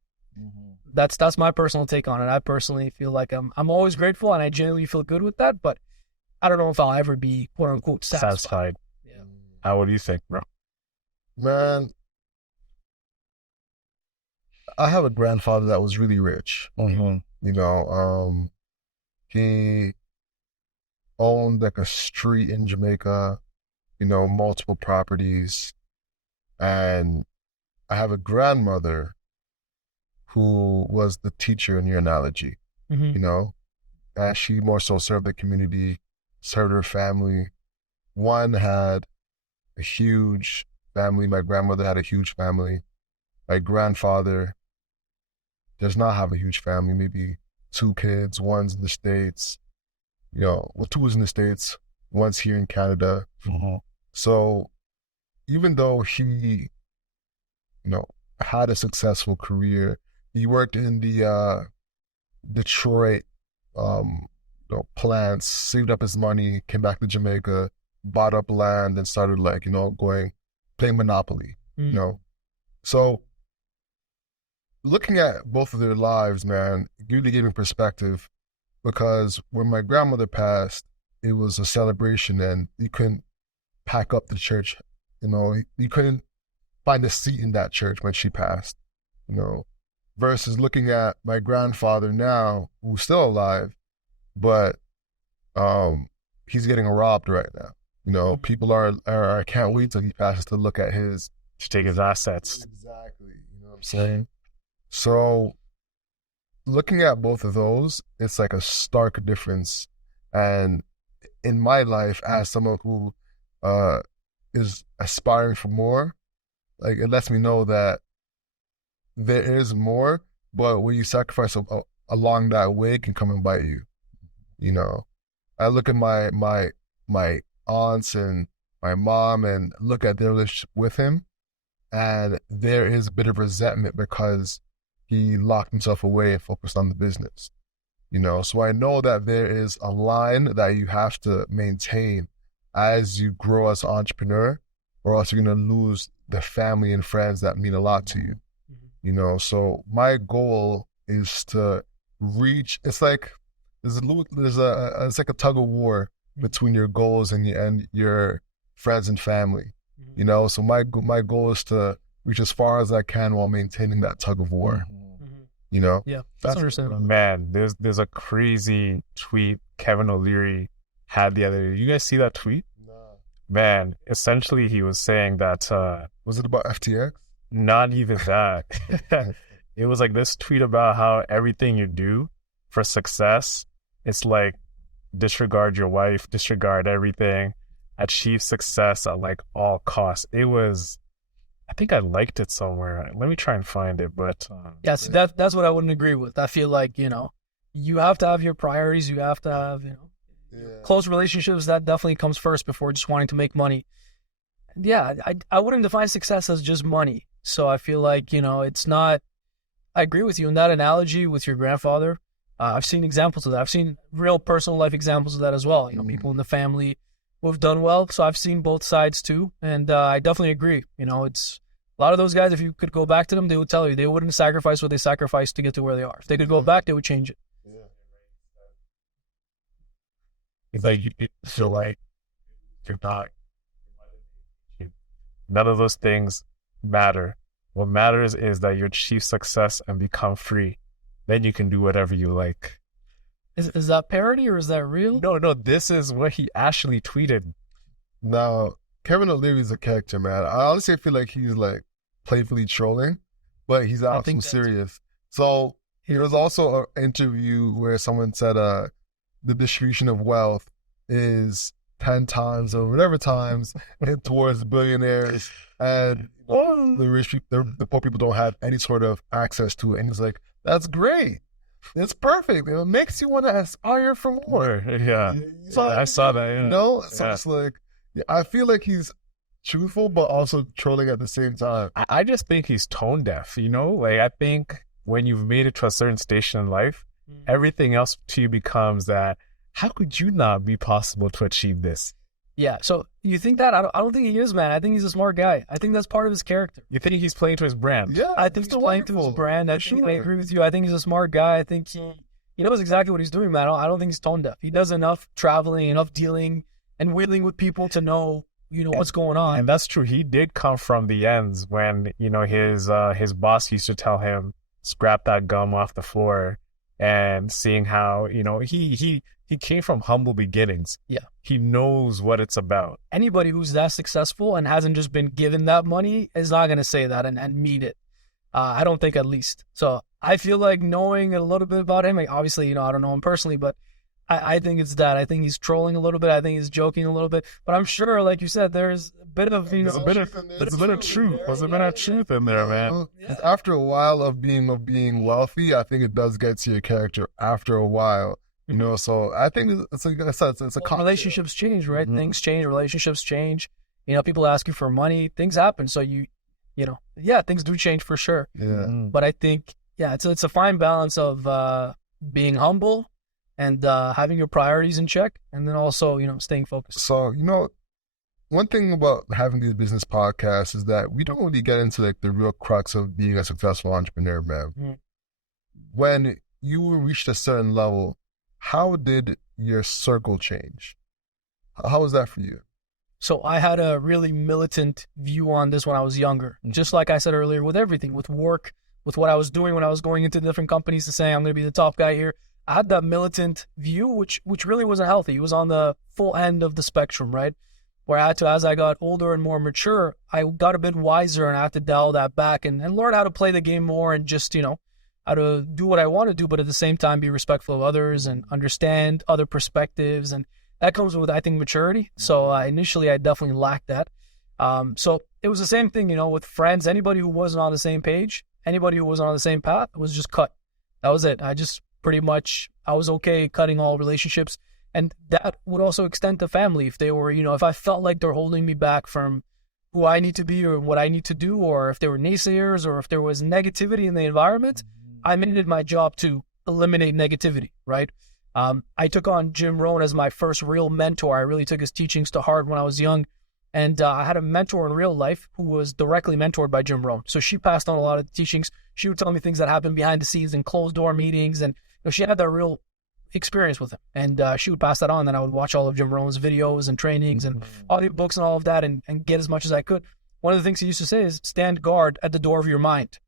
that's my personal take on it. I personally feel like I'm always grateful and I genuinely feel good with that, but I don't know if I'll ever be quote unquote satisfied. Yeah. What do you think, bro? Man, I have a grandfather that was really rich. You know, he owned like a street in Jamaica, you know, multiple properties. And I have a grandmother who was the teacher in your analogy, you know, and she more so served the community, served her family. One had a huge family. My grandmother had a huge family. My grandfather does not have a huge family, maybe 2 kids, one's in the States, you know, well, 2 is in the States, one's here in Canada. So even though he, you know, had a successful career, he worked in the Detroit you know, plants, saved up his money, came back to Jamaica, bought up land and started, like, you know, playing Monopoly, you know. So looking at both of their lives, man, really gave me perspective, because when my grandmother passed, it was a celebration and you couldn't pack up the church, you know, you couldn't find a seat in that church when she passed, you know, versus looking at my grandfather now, who's still alive, but he's getting robbed right now. You know, people are I can't wait till he passes to look at his, To take his assets. Exactly. You know what I'm saying? So looking at both of those, it's like a stark difference. And in my life, as someone who is aspiring for more, like, it lets me know that there is more, but what you sacrifice along that way can come and bite you. You know, I look at my aunts and my mom and look at their relationship with him, and there is a bit of resentment because he locked himself away and focused on the business. You know, so I know that there is a line that you have to maintain as you grow as an entrepreneur, or else you're going to lose the family and friends that mean a lot to you. You know, so my goal is to reach, it's like, it's like a tug of war between your goals and your friends and family. You know, so my goal is to reach as far as I can while maintaining that tug of war. You know? Yeah, that's understandable. Man, there's a crazy tweet Kevin O'Leary had the other day. You guys see that tweet? No. Man, essentially he was saying that Was it about FTX? Not even that. It was like this tweet about how everything you do for success, it's like disregard your wife, disregard everything, achieve success at like all costs. It was, I think I liked it somewhere. Let me try and find it. But Yeah, see, that's what I wouldn't agree with. I feel like, you have to have your priorities. You have to have, close relationships. That definitely comes first before just wanting to make money. Yeah, I wouldn't define success as just money. So I feel like, it's not, I agree with you in that analogy with your grandfather. I've seen examples of that. I've seen real personal life examples of that as well. People in the family who have done well. So I've seen both sides too. And I definitely agree. It's a lot of those guys, if you could go back to them, they would tell you they wouldn't sacrifice what they sacrificed to get to where they are. If they could go back, they would change it. it's like you feel like you're not, none of those things matter. What matters is that you achieve success and become free. Then you can do whatever you like. Is that parody or is that real? No, this is what he actually tweeted. Now, Kevin O'Leary is a character, man. I honestly feel like he's like playfully trolling, but he's also think that's- serious. So there was also an interview where someone said the distribution of wealth is 10 times or whatever times towards billionaires, and the rich people, the poor people don't have any sort of access to it. And he's like, that's great. It's perfect. It makes you want to aspire for more. Yeah. So, I saw that. Yeah. So Yeah. it's like, I feel like he's truthful, but also trolling at the same time. I just think he's tone deaf, Like, I think when you've made it to a certain station in life, everything else to you becomes that, how could you not be possible to achieve this? Yeah. So you think that? I don't think he is, man. I think he's a smart guy. I think that's part of his character. You think he's playing to his brand? Yeah, I think he's playing to his brand. I agree with you. I think he's a smart guy. I think he knows exactly what he's doing, man. I don't think he's tone deaf. He does enough traveling, enough dealing and wheeling with people to know, what's going on. And that's true. He did come from the ends when, his boss used to tell him, scrap that gum off the floor, and seeing how, he came from humble beginnings. Yeah. He knows what it's about. Anybody who's that successful and hasn't just been given that money is not going to say that and mean it. I don't think, at least. So I feel like knowing a little bit about him, obviously, I don't know him personally, but I think it's that. I think he's trolling a little bit. I think he's joking a little bit. But I'm sure, like you said, there's a bit of, There's a bit of truth. There's a bit of truth in there, man. After a while of being wealthy, I think it does get to your character after a while. So I think it's a relationships change, right? Mm-hmm. Things change, relationships change. People ask you for money, things happen. So things do change for sure. Yeah. But I think, it's a fine balance of being humble and having your priorities in check, and then also, staying focused. So, one thing about having these business podcasts is that we don't really get into like the real crux of being a successful entrepreneur, man. Mm-hmm. When you reached a certain level, how did your circle change? How was that for you? So I had a really militant view on this when I was younger. Just like I said earlier, with everything, with work, with what I was doing when I was going into different companies to say, I'm going to be the top guy here. I had that militant view, which really wasn't healthy. It was on the full end of the spectrum, right? Where I had to, as I got older and more mature, I got a bit wiser and I had to dial that back and learn how to play the game more and just, how to do what I want to do, but at the same time be respectful of others and understand other perspectives. And that comes with, I think, maturity. So initially, I definitely lacked that. So it was the same thing, with friends. Anybody who wasn't on the same page, anybody who wasn't on the same path was just cut. That was it. I just pretty much, I was okay cutting all relationships. And that would also extend to family. If they were, if I felt like they're holding me back from who I need to be or what I need to do, or if there were naysayers or if there was negativity in the environment, I made it my job to eliminate negativity, right? I took on Jim Rohn as my first real mentor. I really took his teachings to heart when I was young. And I had a mentor in real life who was directly mentored by Jim Rohn. So she passed on a lot of the teachings. She would tell me things that happened behind the scenes in closed door meetings. And she had that real experience with him. And she would pass that on. Then I would watch all of Jim Rohn's videos and trainings and audio books and all of that and get as much as I could. One of the things he used to say is stand guard at the door of your mind.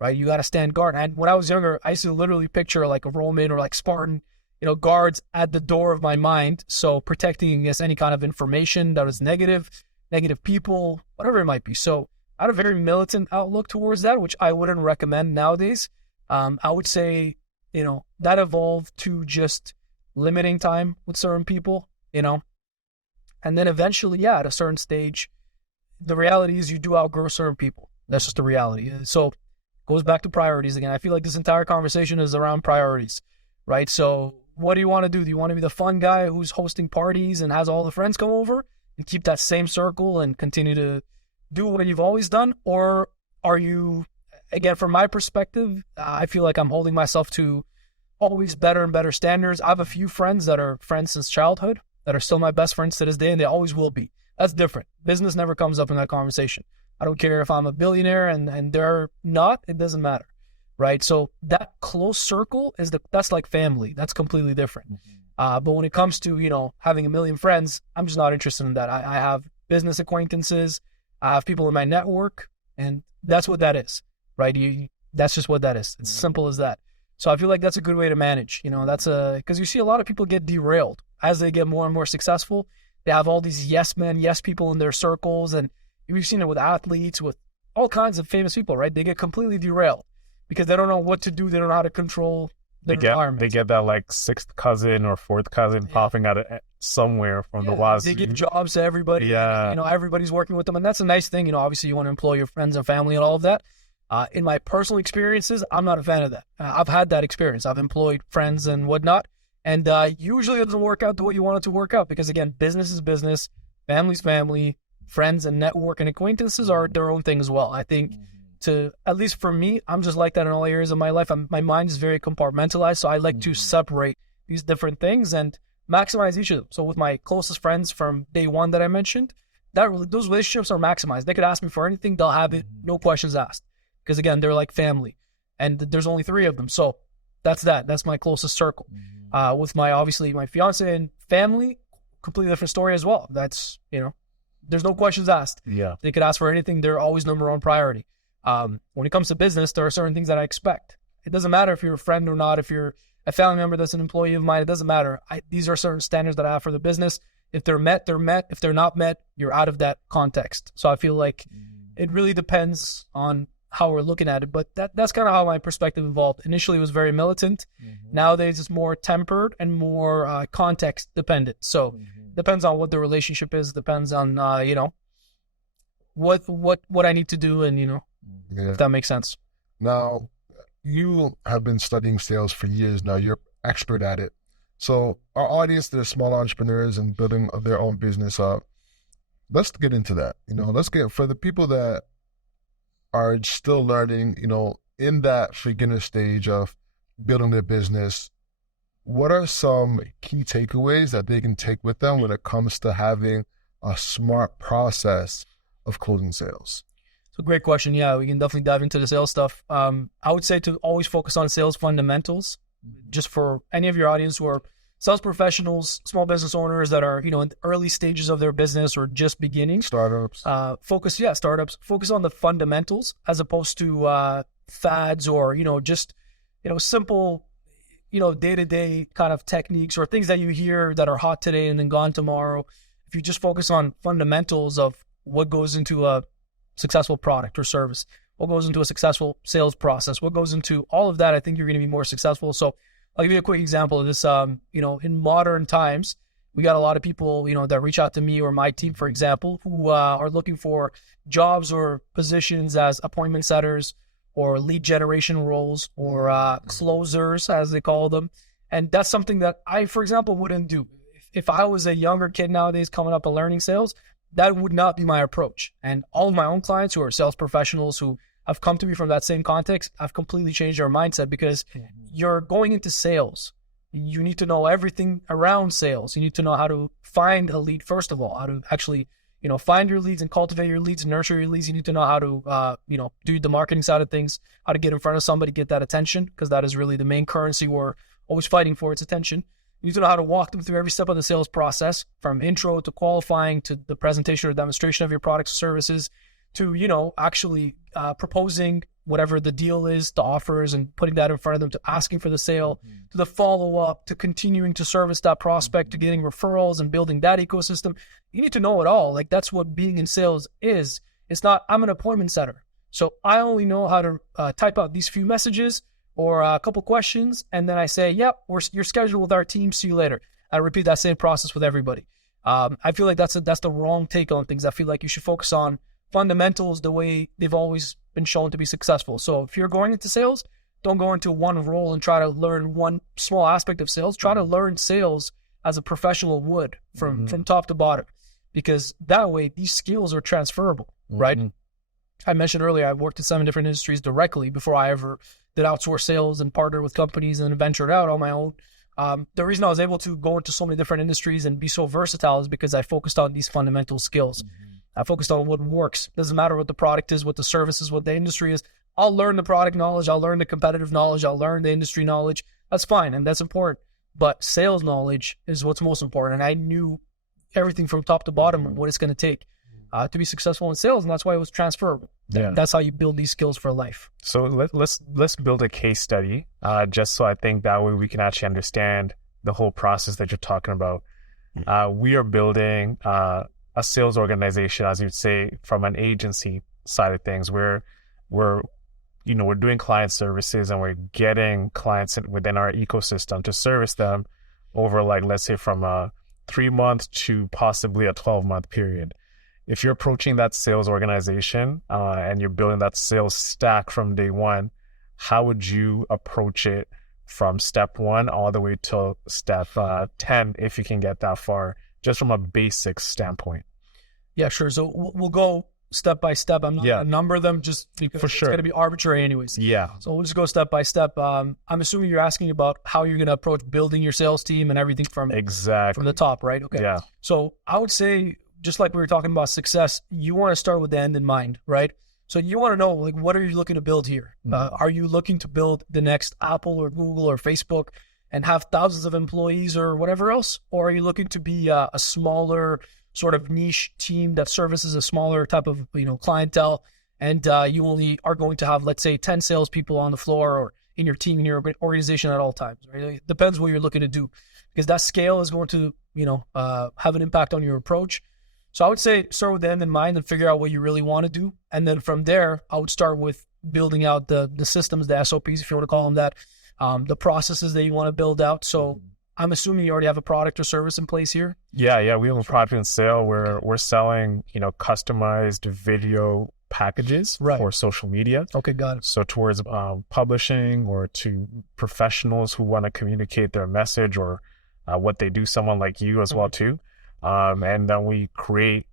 Right, you got to stand guard. And when I was younger, I used to literally picture like a Roman or like Spartan, guards at the door of my mind. So protecting against any kind of information that was negative people, whatever it might be. So I had a very militant outlook towards that, which I wouldn't recommend nowadays. I would say, that evolved to just limiting time with certain people, And then eventually, yeah, at a certain stage, the reality is you do outgrow certain people. That's just the reality. So goes back to priorities again. I feel like this entire conversation is around priorities, right? So what do you want to do? Do you want to be the fun guy who's hosting parties and has all the friends come over and keep that same circle and continue to do what you've always done? Or are you, again, from my perspective, I feel like I'm holding myself to always better and better standards. I have a few friends that are friends since childhood that are still my best friends to this day, and they always will be. That's different. Business never comes up in that conversation. I don't care if I'm a billionaire and they're not, it doesn't matter, right? So that close circle that's like family. That's completely different. But when it comes to, having a million friends, I'm just not interested in that. I have business acquaintances, I have people in my network, and that's what that is, right? That's just what that is. It's simple as that. So I feel like that's a good way to manage, because you see a lot of people get derailed as they get more and more successful. They have all these yes men, yes people in their circles, and we've seen it with athletes, with all kinds of famous people, right? They get completely derailed because they don't know what to do. They don't know how to control their environment. They get that like sixth cousin or fourth cousin popping out of somewhere from the wazoo. They give jobs to everybody. Yeah. Everybody's working with them. And that's a nice thing. Obviously you want to employ your friends and family and all of that. In my personal experiences, I'm not a fan of that. I've had that experience. I've employed friends and whatnot. And usually it doesn't work out the way you want it to work out because, again, business is business, family's family, friends and network and acquaintances are their own thing as well. I think at least for me, I'm just like that in all areas of my life. My mind is very compartmentalized, so I like to separate these different things and maximize each of them. So with my closest friends from day one that I mentioned, those relationships are maximized. They could ask me for anything, they'll have it, no questions asked. Because again, they're like family, and there's only 3 of them. So that's that. That's my closest circle. With obviously my fiance and family, completely different story as well. That's, there's no questions asked. Yeah. They could ask for anything. They're always number one priority. When it comes to business, there are certain things that I expect. It doesn't matter if you're a friend or not, if you're a family member that's an employee of mine, it doesn't matter. These are certain standards that I have for the business. If they're met, they're met. If they're not met, you're out of that context. So I feel like it really depends on how we're looking at it, but that's kind of how my perspective evolved. Initially, it was very militant. Nowadays, it's more tempered and more context dependent. So depends on what the relationship is. Depends on what I need to do, and if that makes sense. Now, you have been studying sales for years now. You're expert at it. So our audience, they're small entrepreneurs and building their own business up. Let's get into that. Let's get for the people that are still learning, in that beginner stage of building their business, what are some key takeaways that they can take with them when it comes to having a smart process of closing sales? So great question. Yeah, we can definitely dive into the sales stuff. I would say to always focus on sales fundamentals, just for any of your audience who are sales professionals, small business owners that are, in the early stages of their business or just beginning. Startups. Startups. Focus on the fundamentals as opposed to fads or, just, simple, day-to-day kind of techniques or things that you hear that are hot today and then gone tomorrow. If you just focus on fundamentals of what goes into a successful product or service, what goes into a successful sales process, what goes into all of that, I think you're going to be more successful. So I'll give you a quick example of this. In modern times, we got a lot of people, that reach out to me or my team, for example, who are looking for jobs or positions as appointment setters or lead generation roles or closers, as they call them. And that's something that I, for example, wouldn't do. If I was a younger kid nowadays coming up and learning sales, that would not be my approach. And all of my own clients who are sales professionals who have come to me from that same context, I've completely changed their mindset because you're going into sales. You need to know everything around sales. You need to know how to find a lead, first of all, how to actually, find your leads and cultivate your leads, nurture your leads. You need to know how to, do the marketing side of things, how to get in front of somebody, get that attention, because that is really the main currency we're always fighting for, it's attention. You need to know how to walk them through every step of the sales process, from intro to qualifying to the presentation or demonstration of your products or services to, actually proposing whatever the deal is, the offers, and putting that in front of them, to asking for the sale, to the follow-up, to continuing to service that prospect, to getting referrals and building that ecosystem. You need to know it all. Like, that's what being in sales is. It's not, I'm an appointment setter, so I only know how to type out these few messages or a couple questions, and then I say, yep, you're scheduled with our team, see you later. I repeat that same process with everybody. I feel like that's the wrong take on things. I feel like you should focus on fundamentals the way they've always been shown to be successful. So if you're going into sales, don't go into one role and try to learn one small aspect of sales. Try to learn sales as a professional would from top to bottom, because that way these skills are transferable, right? I mentioned earlier, I worked in 7 different industries directly before I ever did outsource sales and partner with companies and ventured out on my own. The reason I was able to go into so many different industries and be so versatile is because I focused on these fundamental skills. I focused on what works. Doesn't matter what the product is, what the service is, what the industry is. I'll learn the product knowledge. I'll learn the competitive knowledge. I'll learn the industry knowledge. That's fine, and that's important. But sales knowledge is what's most important. And I knew everything from top to bottom of what it's going to take to be successful in sales, and that's why it was transferable. Yeah. That's how you build these skills for life. So let's build a case study, just so I think that way we can actually understand the whole process that you're talking about. We are building a sales organization, as you'd say, from an agency side of things, where we're doing client services and we're getting clients within our ecosystem to service them over, like, let's say from a 3-month to possibly a 12-month period. If you're approaching that sales organization and you're building that sales stack from day one, how would you approach it from step 1 all the way to step 10, if you can get that far, just from a basic standpoint? Yeah, sure. So we'll go step by step. I'm not going to number them just because it's going to be arbitrary anyways. Yeah. So we'll just go step by step. I'm assuming you're asking about how you're going to approach building your sales team and everything from the top, right? Okay. Yeah. So I would say, just like we were talking about success, you want to start with the end in mind, right? So you want to know, like, what are you looking to build here? Are you looking to build the next Apple or Google or Facebook and have thousands of employees or whatever else? Or are you looking to be a smaller sort of niche team that services a smaller type of clientele, and you only are going to have, let's say, 10 salespeople on the floor or in your team, in your organization at all times, right? It depends what you're looking to do, because that scale is going to have an impact on your approach. So I would say start with the end in mind and figure out what you really want to do. And then from there, I would start with building out the systems, the SOPs, if you want to call them that, the processes that you want to build out. So I'm assuming you already have a product or service in place here. Yeah. We have a product in sale where we're selling, customized video packages for social media. Okay, got it. So towards publishing, or to professionals who want to communicate their message or what they do, someone like you as well too. And then we create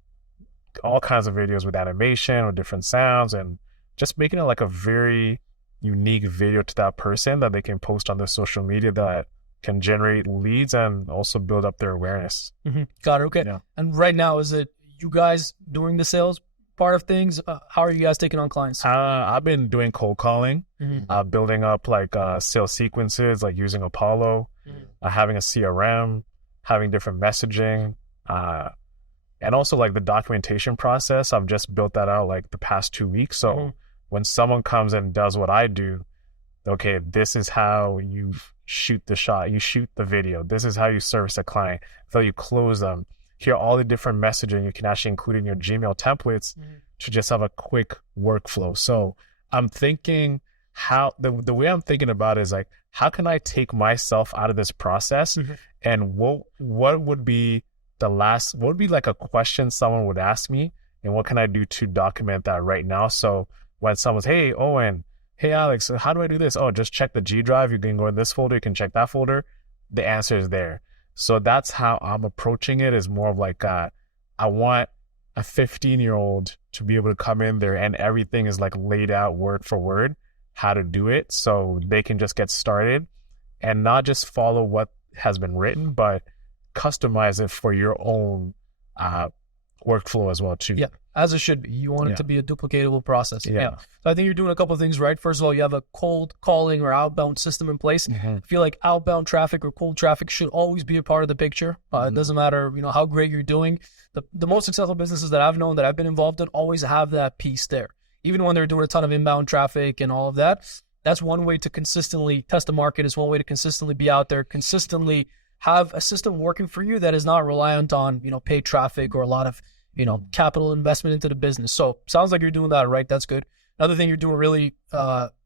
all kinds of videos with animation, with different sounds, and just making it like a very unique video to that person that they can post on their social media that can generate leads and also build up their awareness. Got it. Okay. Yeah. And right now, is it you guys doing the sales part of things? How are you guys taking on clients? I've been doing cold calling, building up like sales sequences, like using Apollo, having a CRM, having different messaging, and also like the documentation process. I've just built that out like the past 2 weeks. So when someone comes and does what I do, okay, this is how you shoot the shot, you shoot the video, this is how you service a client, so you close them. Here are all the different messaging you can actually include in your Gmail templates to just have a quick workflow. So I'm thinking how the way I'm thinking about it is like, how can I take myself out of this process, and what would be like a question someone would ask me, and what can I do to document that right now? So when someone's, hey Owen, hey Alex, how do I do this? Oh, just check the G drive. You can go in this folder, you can check that folder. The answer is there. So that's how I'm approaching it, is more of like, I want a 15-year-old to be able to come in there and everything is like laid out word for word, how to do it, so they can just get started and not just follow what has been written, but customize it for your own workflow as well too. Yeah, as it should be. You want it to be a duplicatable process. Yeah. So I think you're doing a couple of things right. First of all, you have a cold calling or outbound system in place. I feel like outbound traffic or cold traffic should always be a part of the picture. It doesn't matter, how great you're doing. The most successful businesses that I've known, that I've been involved in, always have that piece there. Even when they're doing a ton of inbound traffic and all of that, that's one way to consistently test the market. Is one way to consistently be out there, consistently have a system working for you that is not reliant on, paid traffic or a lot of, capital investment into the business. So sounds like you're doing that right. That's good. Another thing you're doing really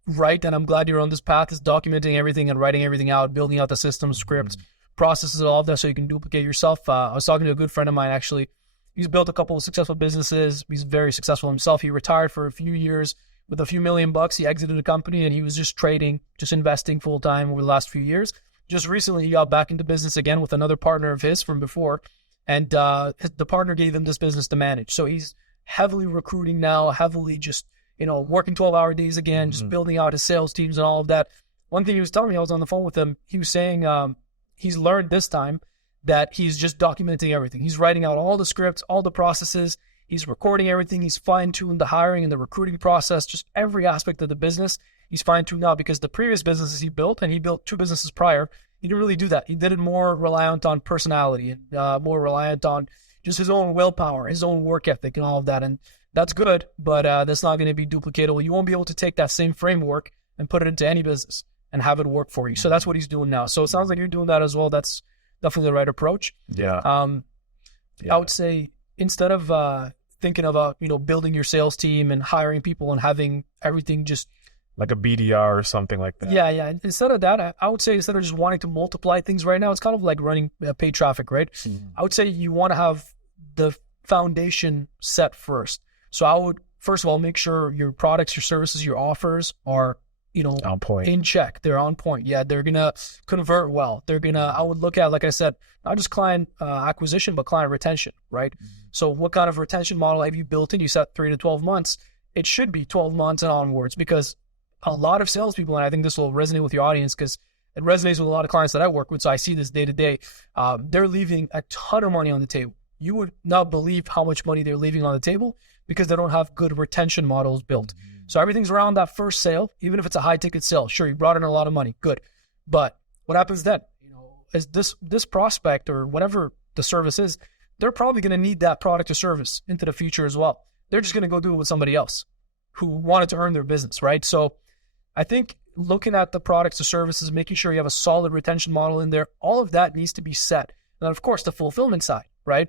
right, and I'm glad you're on this path, is documenting everything and writing everything out, building out the system, scripts, processes, all of that, so you can duplicate yourself. I was talking to a good friend of mine, actually. He's built a couple of successful businesses. He's very successful himself. He retired for a few years with a few $1,000,000. He exited the company and he was just trading, just investing full time over the last few years. Just recently, he got back into business again with another partner of his from before. And the partner gave him this business to manage. So he's heavily recruiting now, heavily just, working 12-hour days again, just building out his sales teams and all of that. One thing he was telling me, I was on the phone with him, he was saying he's learned this time that he's just documenting everything. He's writing out all the scripts, all the processes. He's recording everything. He's fine-tuned the hiring and the recruiting process, just every aspect of the business. He's fine-tuned now because the previous businesses he built, and he built 2 businesses prior, he didn't really do that. He did it more reliant on personality and more reliant on just his own willpower, his own work ethic and all of that. And that's good, but that's not going to be duplicatable. You won't be able to take that same framework and put it into any business and have it work for you. So that's what he's doing now. So it sounds like you're doing that as well. That's definitely the right approach. Yeah. I would say instead of thinking about, building your sales team and hiring people and having everything just like a BDR or something like that. Yeah. Instead of that, I would say instead of just wanting to multiply things right now, it's kind of like running paid traffic, right? I would say you want to have the foundation set first. So I would, first of all, make sure your products, your services, your offers are, on point, in check. They're on point. Yeah, they're going to convert well. I would look at, like I said, not just client acquisition, but client retention, right? So what kind of retention model have you built in? You said 3 to 12 months. It should be 12 months and onwards, because a lot of salespeople, and I think this will resonate with your audience because it resonates with a lot of clients that I work with, so I see this day to day, they're leaving a ton of money on the table. You would not believe how much money they're leaving on the table because they don't have good retention models built. So everything's around that first sale, even if it's a high ticket sale. Sure, you brought in a lot of money, good. But what happens then? Is this prospect or whatever the service is, they're probably going to need that product or service into the future as well. They're just going to go do it with somebody else who wanted to earn their business, right? So I think looking at the products or services, making sure you have a solid retention model in there, all of that needs to be set. And then, of course, the fulfillment side, right?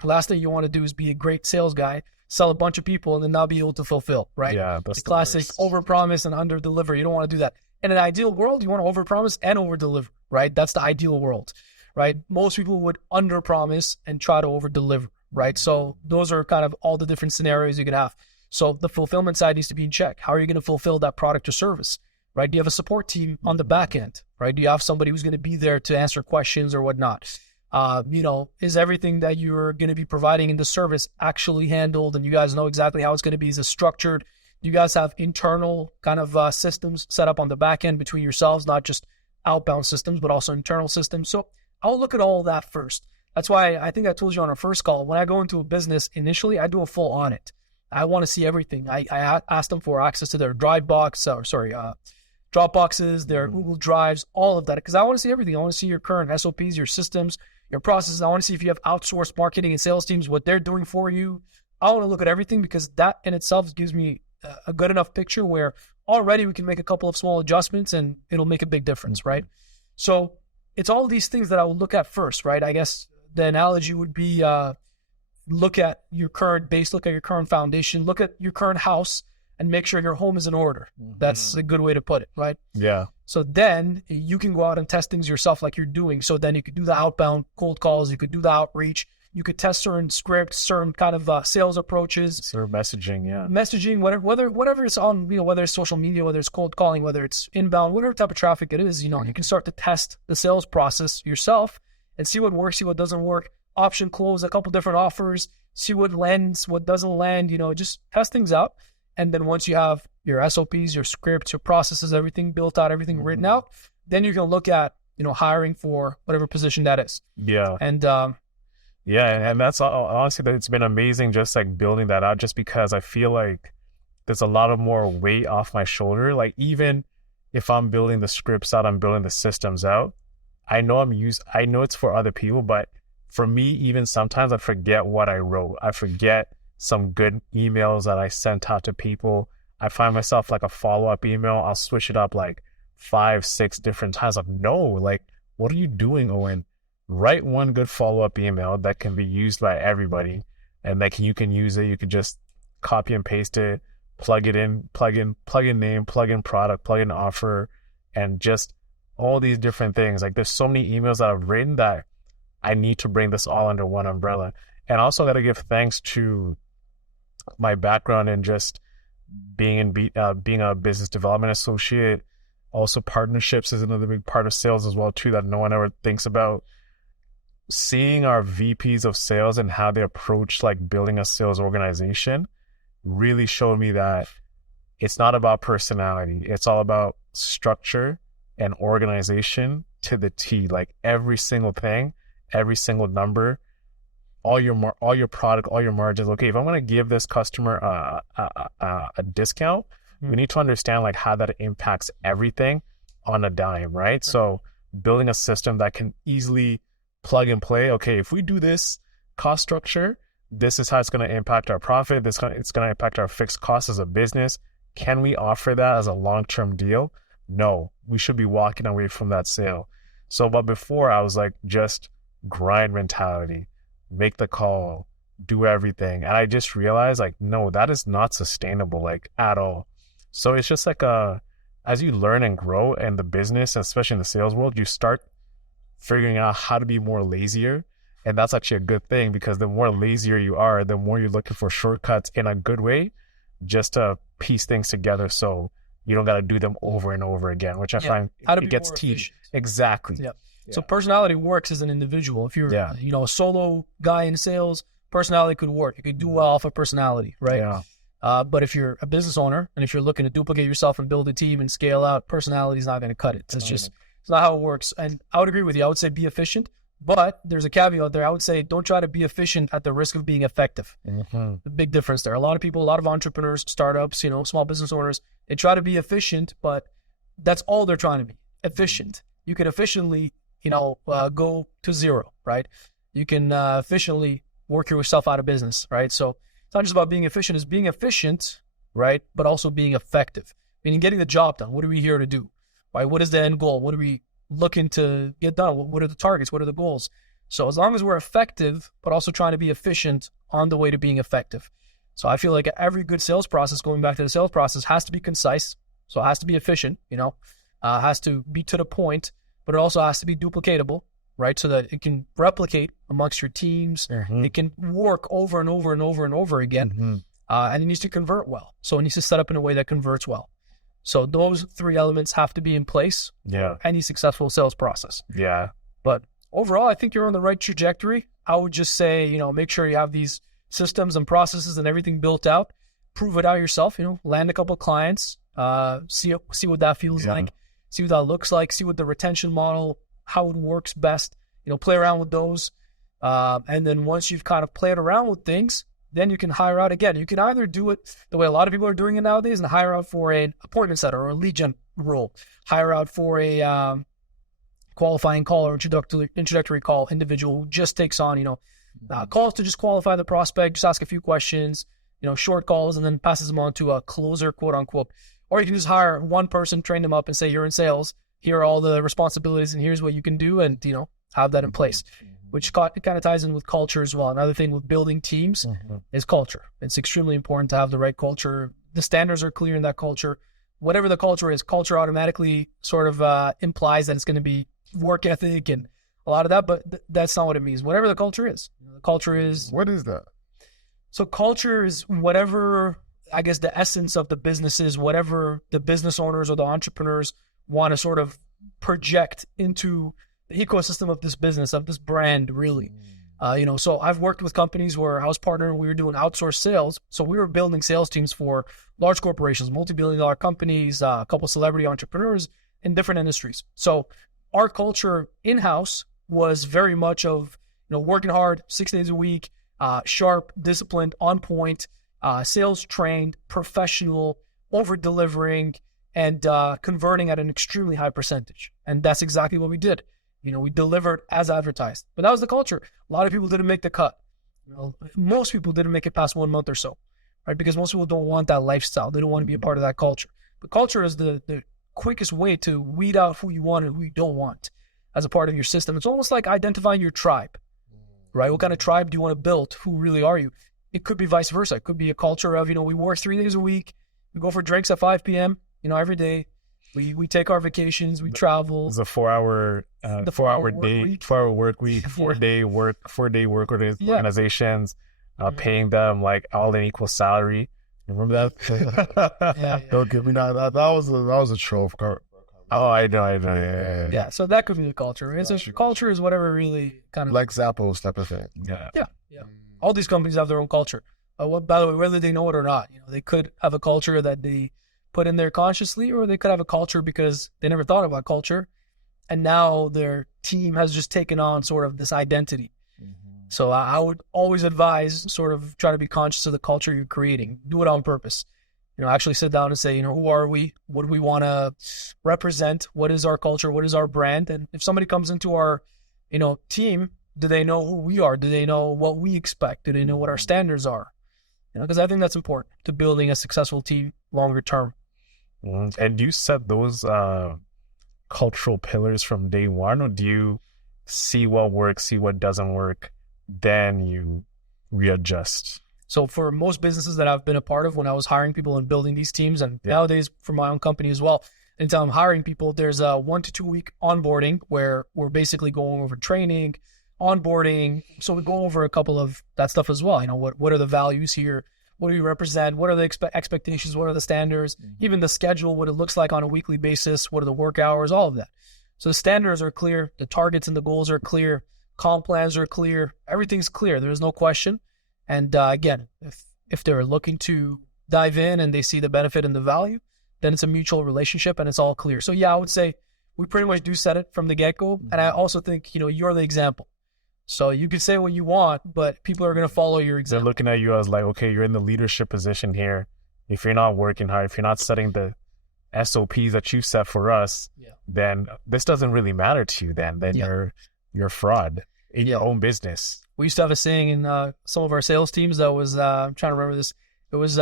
The last thing you want to do is be a great sales guy, sell a bunch of people, and then not be able to fulfill, right? Yeah, that's the classic overpromise and underdeliver. You don't want to do that. In an ideal world, you want to overpromise and overdeliver, right? That's the ideal world, right? Most people would underpromise and try to overdeliver, right? So those are kind of all the different scenarios you can have. So the fulfillment side needs to be in check. How are you going to fulfill that product or service, right? Do you have a support team on the back end, right? Do you have somebody who's going to be there to answer questions or whatnot? Is everything that you're going to be providing in the service actually handled and you guys know exactly how it's going to be? Is it structured? Do you guys have internal kind of systems set up on the back end between yourselves, not just outbound systems, but also internal systems? So I'll look at all of that first. That's why I think I told you on our first call, when I go into a business initially, I do a full audit. I want to see everything. I ask them for access to their Dropboxes, their Google Drives, all of that, because I want to see everything. I want to see your current SOPs, your systems, your processes. I want to see if you have outsourced marketing and sales teams, what they're doing for you. I want to look at everything because that in itself gives me a good enough picture where already we can make a couple of small adjustments and it'll make a big difference, right? So it's all these things that I would look at first, right? I guess the analogy would be look at your current base, look at your current foundation, look at your current house and make sure your home is in order. That's a good way to put it, right? Yeah. So then you can go out and test things yourself like you're doing. So then you could do the outbound cold calls, you could do the outreach, you could test certain scripts, certain kind of sales approaches. Sort of messaging, yeah. Messaging, whatever it's on, whether it's social media, whether it's cold calling, whether it's inbound, whatever type of traffic it is, you can start to test the sales process yourself and see what works, see what doesn't work. Option close, a couple different offers, see what lands, what doesn't land, just test things out. And then once you have your SOPs, your scripts, your processes, everything built out, everything written out, then you can look at, hiring for whatever position that is. Yeah. And and that's honestly, it's been amazing just like building that out, just because I feel like there's a lot of more weight off my shoulder. Like even if I'm building the scripts out, I'm building the systems out, I know it's for other people, but for me, even sometimes I forget what I wrote. I forget some good emails that I sent out to people. I find myself like a follow-up email, I'll switch it up like 5-6 different times. Like, no, like, what are you doing, Owen? Write one good follow-up email that can be used by everybody, and like you can use it. You can just copy and paste it, plug in name, plug in product, plug in offer, and just all these different things. Like there's so many emails that I've written that I need to bring this all under one umbrella. And also got to give thanks to my background in just being being a business development associate. Also, partnerships is another big part of sales as well too that no one ever thinks about. Seeing our VPs of sales and how they approach like building a sales organization really showed me that it's not about personality. It's all about structure and organization to the T. Like every single thing, every single number, all your product, all your margins. Okay, if I'm going to give this customer a discount, we need to understand like how that impacts everything on a dime, right? So building a system that can easily plug and play. Okay, if we do this cost structure, this is how it's going to impact our profit. It's going to impact our fixed costs as a business. Can we offer that as a long-term deal? No, we should be walking away from that sale. So, but before I was like just grind mentality, make the call, do everything. And I just realized like, no, that is not sustainable, like at all. So it's just like as you learn and grow in the business, especially in the sales world, you start figuring out how to be more lazier. And that's actually a good thing because the more lazier you are, the more you're looking for shortcuts in a good way just to piece things together so you don't got to do them over and over again, which I find it gets tedious. Exactly. Yeah. So personality works as an individual. If you're a solo guy in sales, personality could work. You could do well off of personality, right? Yeah. But if you're a business owner and if you're looking to duplicate yourself and build a team and scale out, personality is not going to cut it. It's not how it works. And I would agree with you. I would say be efficient, but there's a caveat there. I would say don't try to be efficient at the risk of being effective. The big difference there. A lot of people, a lot of entrepreneurs, startups, small business owners, they try to be efficient, but that's all they're trying to be, efficient. You can efficiently, go to zero, right? You can efficiently work yourself out of business, right? So it's not just about being efficient, it's being efficient, right? But also being effective, meaning getting the job done. What are we here to do? Right? What is the end goal? What are we looking to get done? What are the targets? What are the goals? So as long as we're effective, but also trying to be efficient on the way to being effective. So I feel like every good sales process, going back to the sales process, has to be concise. So it has to be efficient, has to be to the point, but it also has to be duplicatable, right? So that it can replicate amongst your teams. It can work over and over and over and over again. And it needs to convert well. So it needs to set up in a way that converts well. So those three elements have to be in place for any successful sales process. Yeah. But overall, I think you're on the right trajectory. I would just say, make sure you have these systems and processes and everything built out. Prove it out yourself, land a couple of clients, see what that feels like, see what that looks like, see what the retention model, how it works best, play around with those. And then once you've kind of played around with things, then you can hire out again. You can either do it the way a lot of people are doing it nowadays and hire out for an appointment setter or a lead gen role, hire out for a qualifying call or introductory call individual who just takes on, calls to just qualify the prospect, just ask a few questions, short calls, and then passes them on to a closer, quote unquote. Or you can just hire one person, train them up and say, you're in sales, here are all the responsibilities and here's what you can do, and, have that in place. Which kind of ties in with culture as well. Another thing with building teams is culture. It's extremely important to have the right culture. The standards are clear in that culture. Whatever the culture is, culture automatically sort of implies that it's going to be work ethic and a lot of that, but that's not what it means. Whatever the culture is. The culture is... What is that? So culture is whatever, I guess, the essence of the business is, whatever the business owners or the entrepreneurs want to sort of project into the ecosystem of this business, of this brand, really. So I've worked with companies where I was partnering, we were doing outsourced sales. So we were building sales teams for large corporations, multi-billion-dollar companies, a couple celebrity entrepreneurs in different industries. So our culture in-house was very much of, working hard 6 days a week, sharp, disciplined, on point, sales trained, professional, over-delivering, and converting at an extremely high percentage. And that's exactly what we did. We delivered as advertised. But that was the culture. A lot of people didn't make the cut. Most people didn't make it past 1 month or so, right? Because most people don't want that lifestyle. They don't want to be a part of that culture. But culture is the quickest way to weed out who you want and who you don't want as a part of your system. It's almost like identifying your tribe, right? What kind of tribe do you want to build? Who really are you? It could be vice versa. It could be a culture of, we work 3 days a week. We go for drinks at 5 p.m., every day. We take our vacations, we travel. It's a 4 hour, The 4 hour work day, week. 4 hour work week, 4 day work Yeah. organizations, Mhm. paying them like all in equal salary. Remember that? Yeah. Don't give me that was a troll. Oh, I know. Yeah. Yeah, so that could be the culture. Right? So culture is whatever really kind of Like Zappos type of thing. Yeah. Yeah. All these companies have their own culture. By the way, whether they know it or not, they could have a culture that they put in there consciously, or they could have a culture because they never thought about culture, and now their team has just taken on sort of this identity. So I would always advise sort of try to be conscious of the culture you're creating. Do it on purpose. Actually sit down and say, who are we? What do we want to represent? What is our culture? What is our brand? And if somebody comes into our, team, do they know who we are? Do they know what we expect? Do they know what our standards are? Because I think that's important to building a successful team longer term. And do you set those cultural pillars from day one, or do you see what works, see what doesn't work, then you readjust? So for most businesses that I've been a part of when I was hiring people and building these teams, and nowadays for my own company as well, anytime I'm hiring people, there's a 1 to 2 week onboarding where we're basically going over training, onboarding. So we go over a couple of that stuff as well. What are the values here? What do we represent? What are the expectations? What are the standards? Even the schedule, what it looks like on a weekly basis. What are the work hours? All of that. So the standards are clear. The targets and the goals are clear. Comp plans are clear. Everything's clear. There's no question. And again, if they're looking to dive in and they see the benefit and the value, then it's a mutual relationship and it's all clear. So yeah, I would say we pretty much do set it from the get-go. And I also think, you're the example. So you can say what you want, but people are going to follow your They're example. looking at you as like, okay, you're in the leadership position here. If you're not working hard, if you're not setting the SOPs that you set for us, then this doesn't really matter to you. Then you're a fraud in your own business. We used to have a saying in some of our sales teams that was, I'm trying to remember this. It was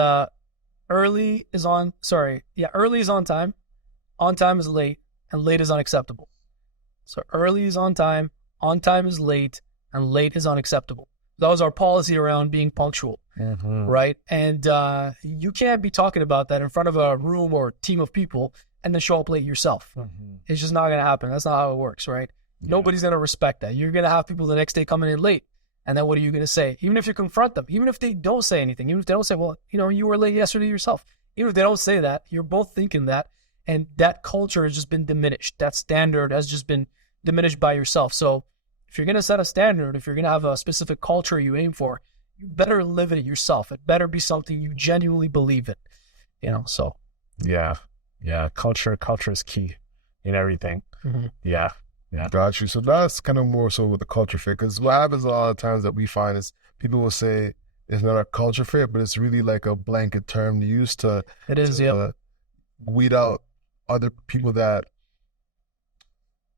early is on time is late, and late is unacceptable. So early is on time is late, and late is unacceptable. That was our policy around being punctual, right? And you can't be talking about that in front of a room or team of people and then show up late yourself. It's just not going to happen. That's not how it works, right? Nobody's going to respect that. You're going to have people the next day coming in late. And then what are you going to say? Even if you confront them, even if they don't say anything, even if they don't say, well, you were late yesterday yourself. Even if they don't say that, you're both thinking that. And that culture has just been diminished. That standard has just been diminished by yourself. So if you're going to set a standard, if you're going to have a specific culture you aim for, you better live it yourself. It better be something you genuinely believe in, so. Yeah. Culture is key in everything. Yeah. Got you. So that's kind of more so with the culture fit, because what happens a lot of times that we find is people will say it's not a culture fit, but it's really like a blanket term used to weed out other people that,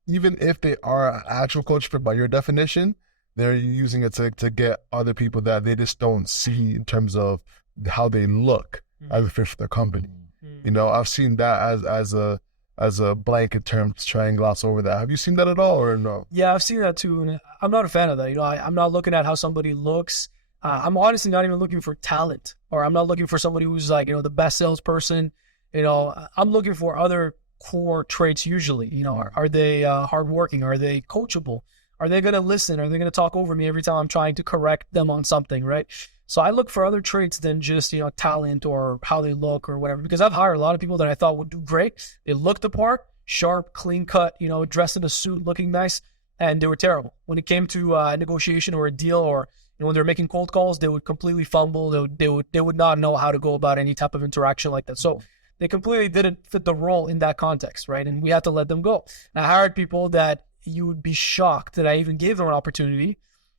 even if they are an actual culture fit by your definition, they're using it to get other people that they just don't see in terms of how they look as a fit for their company. I've seen that as a blanket term to try and gloss over that. Have you seen that at all, or no? Yeah, I've seen that too, and I'm not a fan of that. I'm not looking at how somebody looks. I'm honestly not even looking for talent, or I'm not looking for somebody who's like, the best salesperson. I'm looking for other core traits usually. Are they hardworking? Are they coachable? Are they going to listen? Are they going to talk over me every time I'm trying to correct them on something, right? So I look for other traits than just, talent or how they look or whatever, because I've hired a lot of people that I thought would do great. They looked the part, sharp, clean cut, dressed in a suit, looking nice, and they were terrible. When it came to a negotiation or a deal, or when they were making cold calls, they would completely fumble. They would not know how to go about any type of interaction like that. So they completely didn't fit the role in that context, right? And we had to let them go. And I hired people that you would be shocked that I even gave them an opportunity.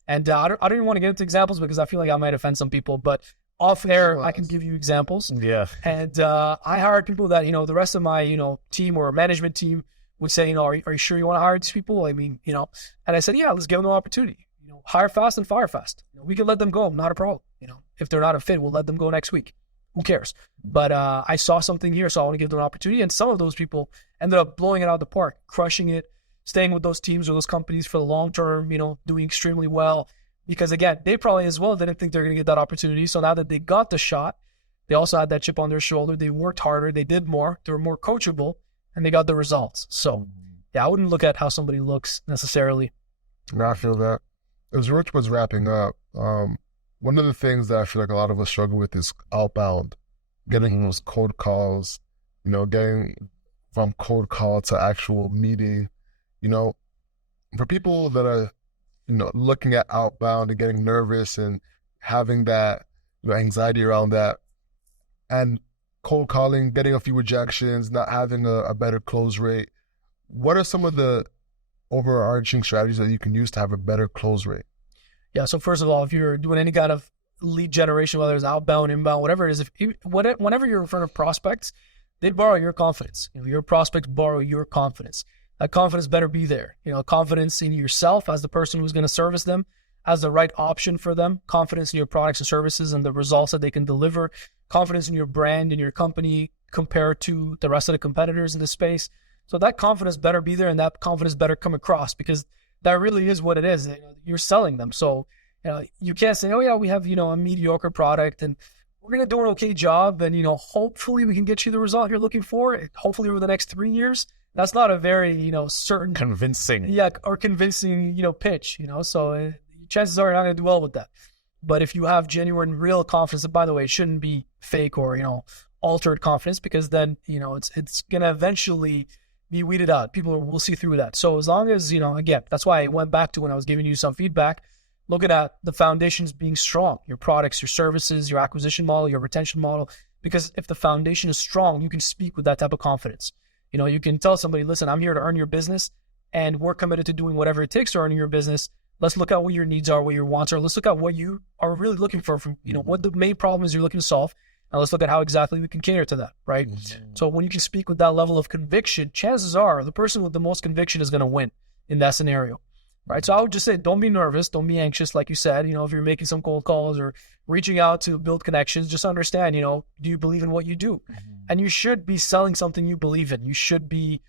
And I don't even want to get into examples because I feel like I might offend some people, but off air, I can give you examples. Yeah. And I hired people that, the rest of my, team or management team would say, are you sure you want to hire these people? I mean, and I said, yeah, let's give them an opportunity. Hire fast and fire fast. We can let them go. Not a problem. If they're not a fit, we'll let them go next week. Who cares? But I saw something here, so I want to give them an opportunity. And some of those people ended up blowing it out of the park, crushing it, staying with those teams or those companies for the long term, doing extremely well. Because again, they probably as well didn't think they're going to get that opportunity. So now that they got the shot, they also had that chip on their shoulder. They worked harder. They did more. They were more coachable. and they got the results. So yeah, I wouldn't look at how somebody looks necessarily. And I feel that as Rich was wrapping up, one of the things that I feel like a lot of us struggle with is outbound, getting those cold calls, getting from cold call to actual meeting. For people that are, looking at outbound and getting nervous and having that anxiety around that, and cold calling, getting a few rejections, not having a better close rate, what are some of the overarching strategies that you can use to have a better close rate? Yeah, so first of all, if you're doing any kind of lead generation, whether it's outbound, inbound, whatever it is, whenever you're in front of prospects, they borrow your confidence. Your prospects borrow your confidence. That confidence better be there. Confidence in yourself as the person who's going to service them, as the right option for them, confidence in your products and services and the results that they can deliver, confidence in your brand and your company compared to the rest of the competitors in the space. So that confidence better be there, and that confidence better come across, because that really is what it is. You're selling them. So you can't say, oh yeah, we have a mediocre product and we're going to do an okay job, and hopefully we can get you the result you're looking for, hopefully over the next 3 years. That's not a very certain convincing pitch. So chances are you're not going to do well with that. But if you have genuine, real confidence, and by the way, it shouldn't be fake or altered confidence, because then it's going to eventually be weeded out. People will see through that. So as long as again, that's why I went back to when I was giving you some feedback, looking at the foundations being strong, your products, your services, your acquisition model, your retention model. Because if the foundation is strong, you can speak with that type of confidence. You can tell somebody, listen, I'm here to earn your business, and we're committed to doing whatever it takes to earn your business. Let's look at what your needs are, what your wants are. Let's look at what you are really looking for from, what the main problem is you're looking to solve. And let's look at how exactly we can cater to that, right? So when you can speak with that level of conviction, chances are the person with the most conviction is going to win in that scenario, right? So I would just say, don't be nervous. Don't be anxious. Like you said, if you're making some cold calls or reaching out to build connections, just understand, do you believe in what you do? And you should be selling something you believe in. You should be,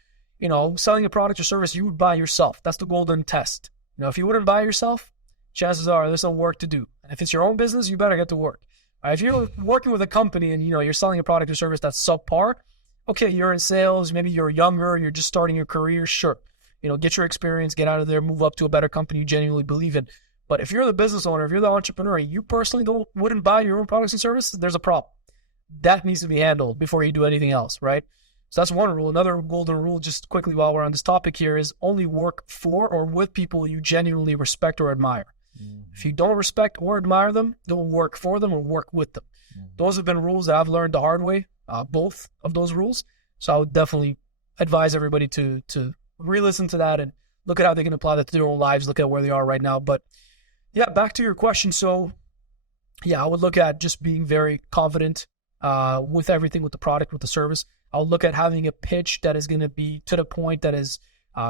selling a product or service you would buy yourself. That's the golden test. If you wouldn't buy yourself, chances are there's some work to do. And if it's your own business, you better get to work. If you're working with a company and you're selling a product or service that's subpar, okay, you're in sales, maybe you're younger, you're just starting your career, sure. Get your experience, get out of there, move up to a better company you genuinely believe in. But if you're the business owner, if you're the entrepreneur, you personally wouldn't buy your own products and services, there's a problem. That needs to be handled before you do anything else, right? So that's one rule. Another golden rule, just quickly while we're on this topic here, is only work for or with people you genuinely respect or admire. If you don't respect or admire them, don't work for them or work with them. Those have been rules that I've learned the hard way, both of those rules. So I would definitely advise everybody to re-listen to that and look at how they can apply that to their own lives, look at where they are right now. But yeah, back to your question. So yeah, I would look at just being very confident with everything, with the product, with the service. I'll look at having a pitch that is going to be to the point, that is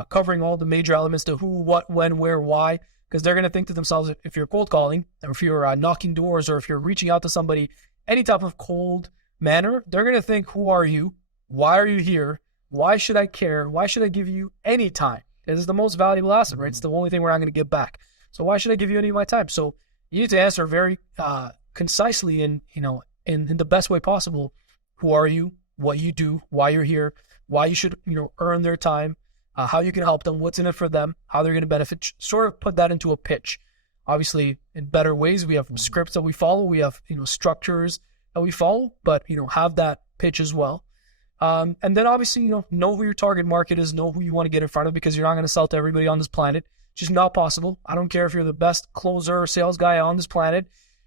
covering all the major elements to who, what, when, where, why. Because they're going to think to themselves, if you're cold calling, or if you're knocking doors, or if you're reaching out to somebody, any type of cold manner, they're going to think, who are you? Why are you here? Why should I care? Why should I give you any time? It's the most valuable asset, right? It's the only thing we're not going to give back. So why should I give you any of my time? So you need to answer very concisely and, in the best way possible. Who are you? What you do? Why you're here? Why you should, earn their time? How you can help them, what's in it for them, how they're going to benefit, sort of put that into a pitch. Obviously, in better ways, we have scripts that we follow, we have, structures that we follow, but, have that pitch as well. And then obviously, know who your target market is, know who you want to get in front of, because you're not going to sell to everybody on this planet. It's just not possible. I don't care if you're the best closer or sales guy on this planet.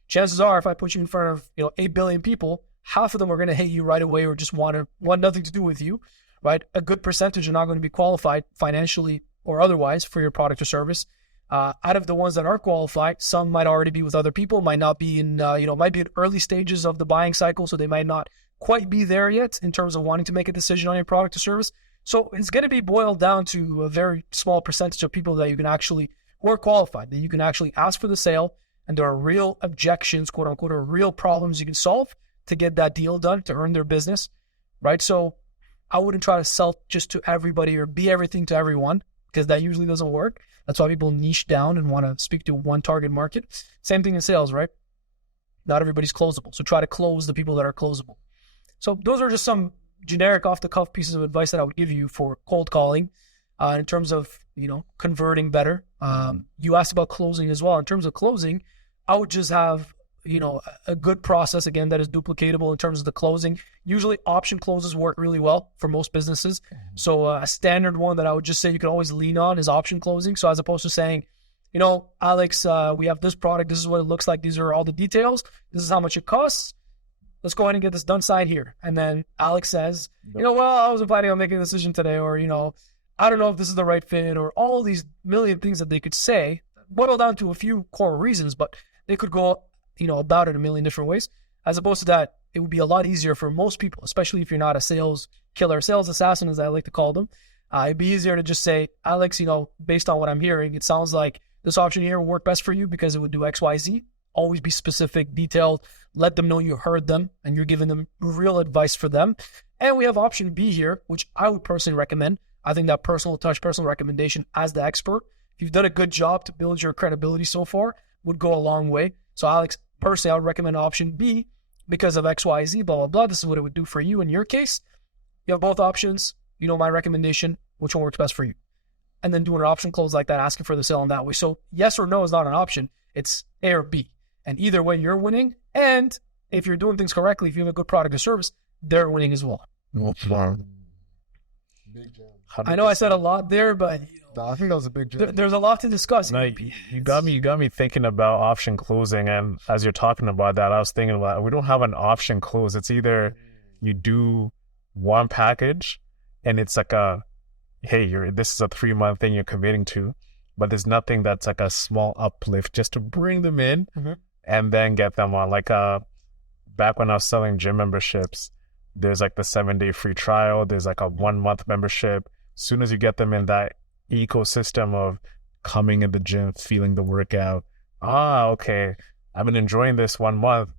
Chances are, if I put you in front of, 8 billion people, half of them are going to hate you right away or just want nothing to do with you. Right, a good percentage are not going to be qualified financially or otherwise for your product or service. Out of the ones that are qualified, some might already be with other people, might not be in, might be in early stages of the buying cycle, so they might not quite be there yet in terms of wanting to make a decision on your product or service. So it's going to be boiled down to a very small percentage of people that you can actually, who are qualified, that you can actually ask for the sale, and there are real objections, quote unquote, or real problems you can solve to get that deal done, to earn their business, right? So I wouldn't try to sell just to everybody or be everything to everyone, because that usually doesn't work. That's why people niche down and want to speak to one target market. Same thing in sales, right? Not everybody's closable. So try to close the people that are closable. So those are just some generic off the cuff pieces of advice that I would give you for cold calling, in terms of, converting better. You asked about closing as well. In terms of closing, I would just have, a good process, again, that is duplicatable in terms of the closing. Usually option closes work really well for most businesses. So a standard one that I would just say you can always lean on is option closing. So as opposed to saying, Alex, we have this product. This is what it looks like. These are all the details. This is how much it costs. Let's go ahead and get this done side here. And then Alex says, well, I wasn't planning on making a decision today, or, I don't know if this is the right fit, or all these million things that they could say, boil down to a few core reasons, but they could go, about it a million different ways. As opposed to that, it would be a lot easier for most people, especially if you're not a sales killer, sales assassin, as I like to call them. It'd be easier to just say, Alex, based on what I'm hearing, it sounds like this option here will work best for you because it would do X, Y, Z. Always be specific, detailed, let them know you heard them and you're giving them real advice for them. And we have option B here, which I would personally recommend. I think that personal touch, personal recommendation as the expert, if you've done a good job to build your credibility so far, would go a long way. So Alex, personally, I would recommend option B because of X, Y, Z, blah, blah, blah. This is what it would do for you in your case. You have both options. My recommendation, which one works best for you? And then doing an option close like that, asking for the sale in that way. So yes or no is not an option. It's A or B. And either way, you're winning. And if you're doing things correctly, if you have a good product or service, they're winning as well. Wow. Big jam. I know I said a lot there, but I think that was a big jam. there's a lot to discuss. No, you got me thinking about option closing. And as you're talking about that, I was thinking about, we don't have an option close. It's either you do one package and it's like this is a 3-month thing you're committing to, but there's nothing that's like a small uplift just to bring them in and then get them on. Like back when I was selling gym memberships, there's like the 7-day free trial. There's like a 1-month membership. As soon as you get them in that ecosystem of coming in the gym, feeling the workout, okay, I've been enjoying this 1 month.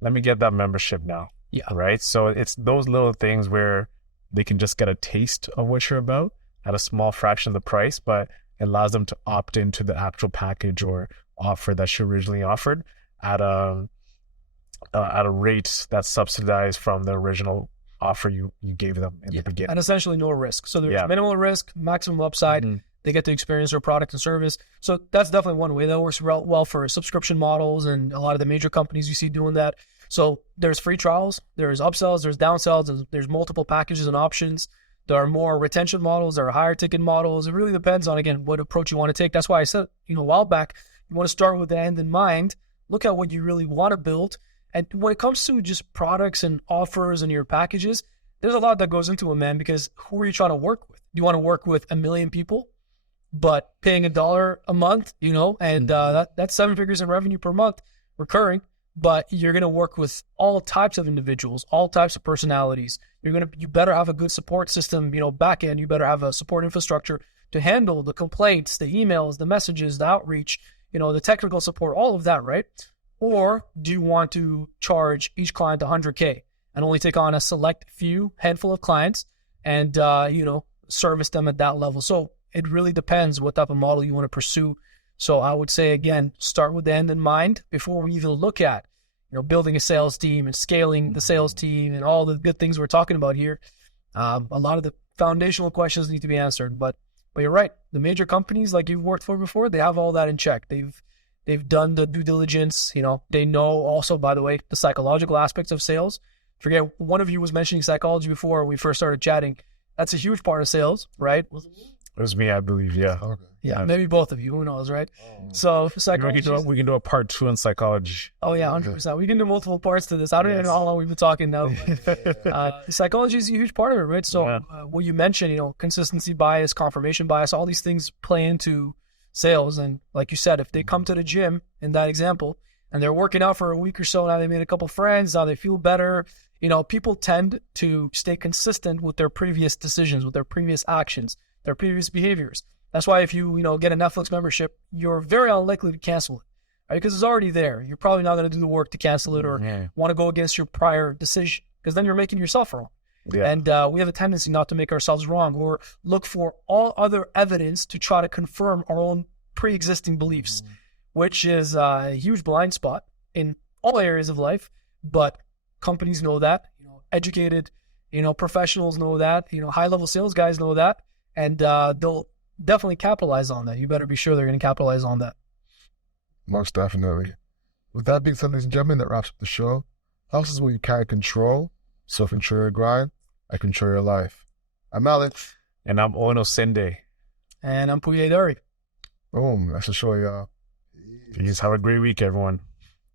Let me get that membership now. Yeah. Right. So it's those little things where they can just get a taste of what you're about at a small fraction of the price, but it allows them to opt into the actual package or offer that you originally offered at a rate that's subsidized from the original offer you gave them in the beginning. And essentially no risk. So there's minimal risk, maximum upside. They get to experience their product and service. So that's definitely one way that works well for subscription models, and a lot of the major companies you see doing that. So there's free trials, there's upsells, there's downsells, there's multiple packages and options. There are more retention models, there are higher ticket models. It really depends on, again, what approach you want to take. That's why I said, a while back, you want to start with the end in mind, look at what you really want to build. And when it comes to just products and offers and your packages, there's a lot that goes into it, man, because who are you trying to work with? Do you want to work with 1 million people, but paying $1 a month, and that's 7 figures in revenue per month recurring, but you're going to work with all types of individuals, all types of personalities. You better have a good support system, back end. You better have a support infrastructure to handle the complaints, the emails, the messages, the outreach, the technical support, all of that, right? Or do you want to charge each client $100K and only take on a select handful of clients and, service them at that level? So it really depends what type of model you want to pursue. So I would say, again, start with the end in mind before we even look at, building a sales team and scaling the sales team and all the good things we're talking about here. A lot of the foundational questions need to be answered, but you're right. The major companies like you've worked for before, they have all that in check. They've done the due diligence. They know also, by the way, the psychological aspects of sales. Forget, one of you was mentioning psychology before we first started chatting. That's a huge part of sales, right? It was me, I believe. Yeah. Okay. Yeah, maybe both of you. Who knows, right? So psychology. We can do a part 2 on psychology. Oh yeah, 100%. We can do multiple parts to this. I don't even know how long we've been talking now. Psychology is a huge part of it, right? So what you mentioned, consistency bias, confirmation bias, all these things play into sales. And like you said, if they come to the gym in that example and they're working out for a week or so, now they made a couple friends, now they feel better. People tend to stay consistent with their previous decisions, with their previous actions, their previous behaviors. That's why if you, get a Netflix membership, you're very unlikely to cancel it, right? Because it's already there. You're probably not going to do the work to cancel it or want to go against your prior decision, because then you're making yourself wrong. Yeah. And we have a tendency not to make ourselves wrong or look for all other evidence to try to confirm our own pre-existing beliefs, which is a huge blind spot in all areas of life. But companies know that, educated, Professionals know that. High-level sales guys know that, and they'll definitely capitalize on that. You better be sure they're going to capitalize on that. Most definitely. With that being said, ladies and gentlemen, that wraps up the show. House is what you can't control. So control your grind. I control your life. I'm Alex. And I'm Ono Sende. And I'm Pouya Hadairi. Boom. That's the show, y'all. Peace. Have a great week, everyone.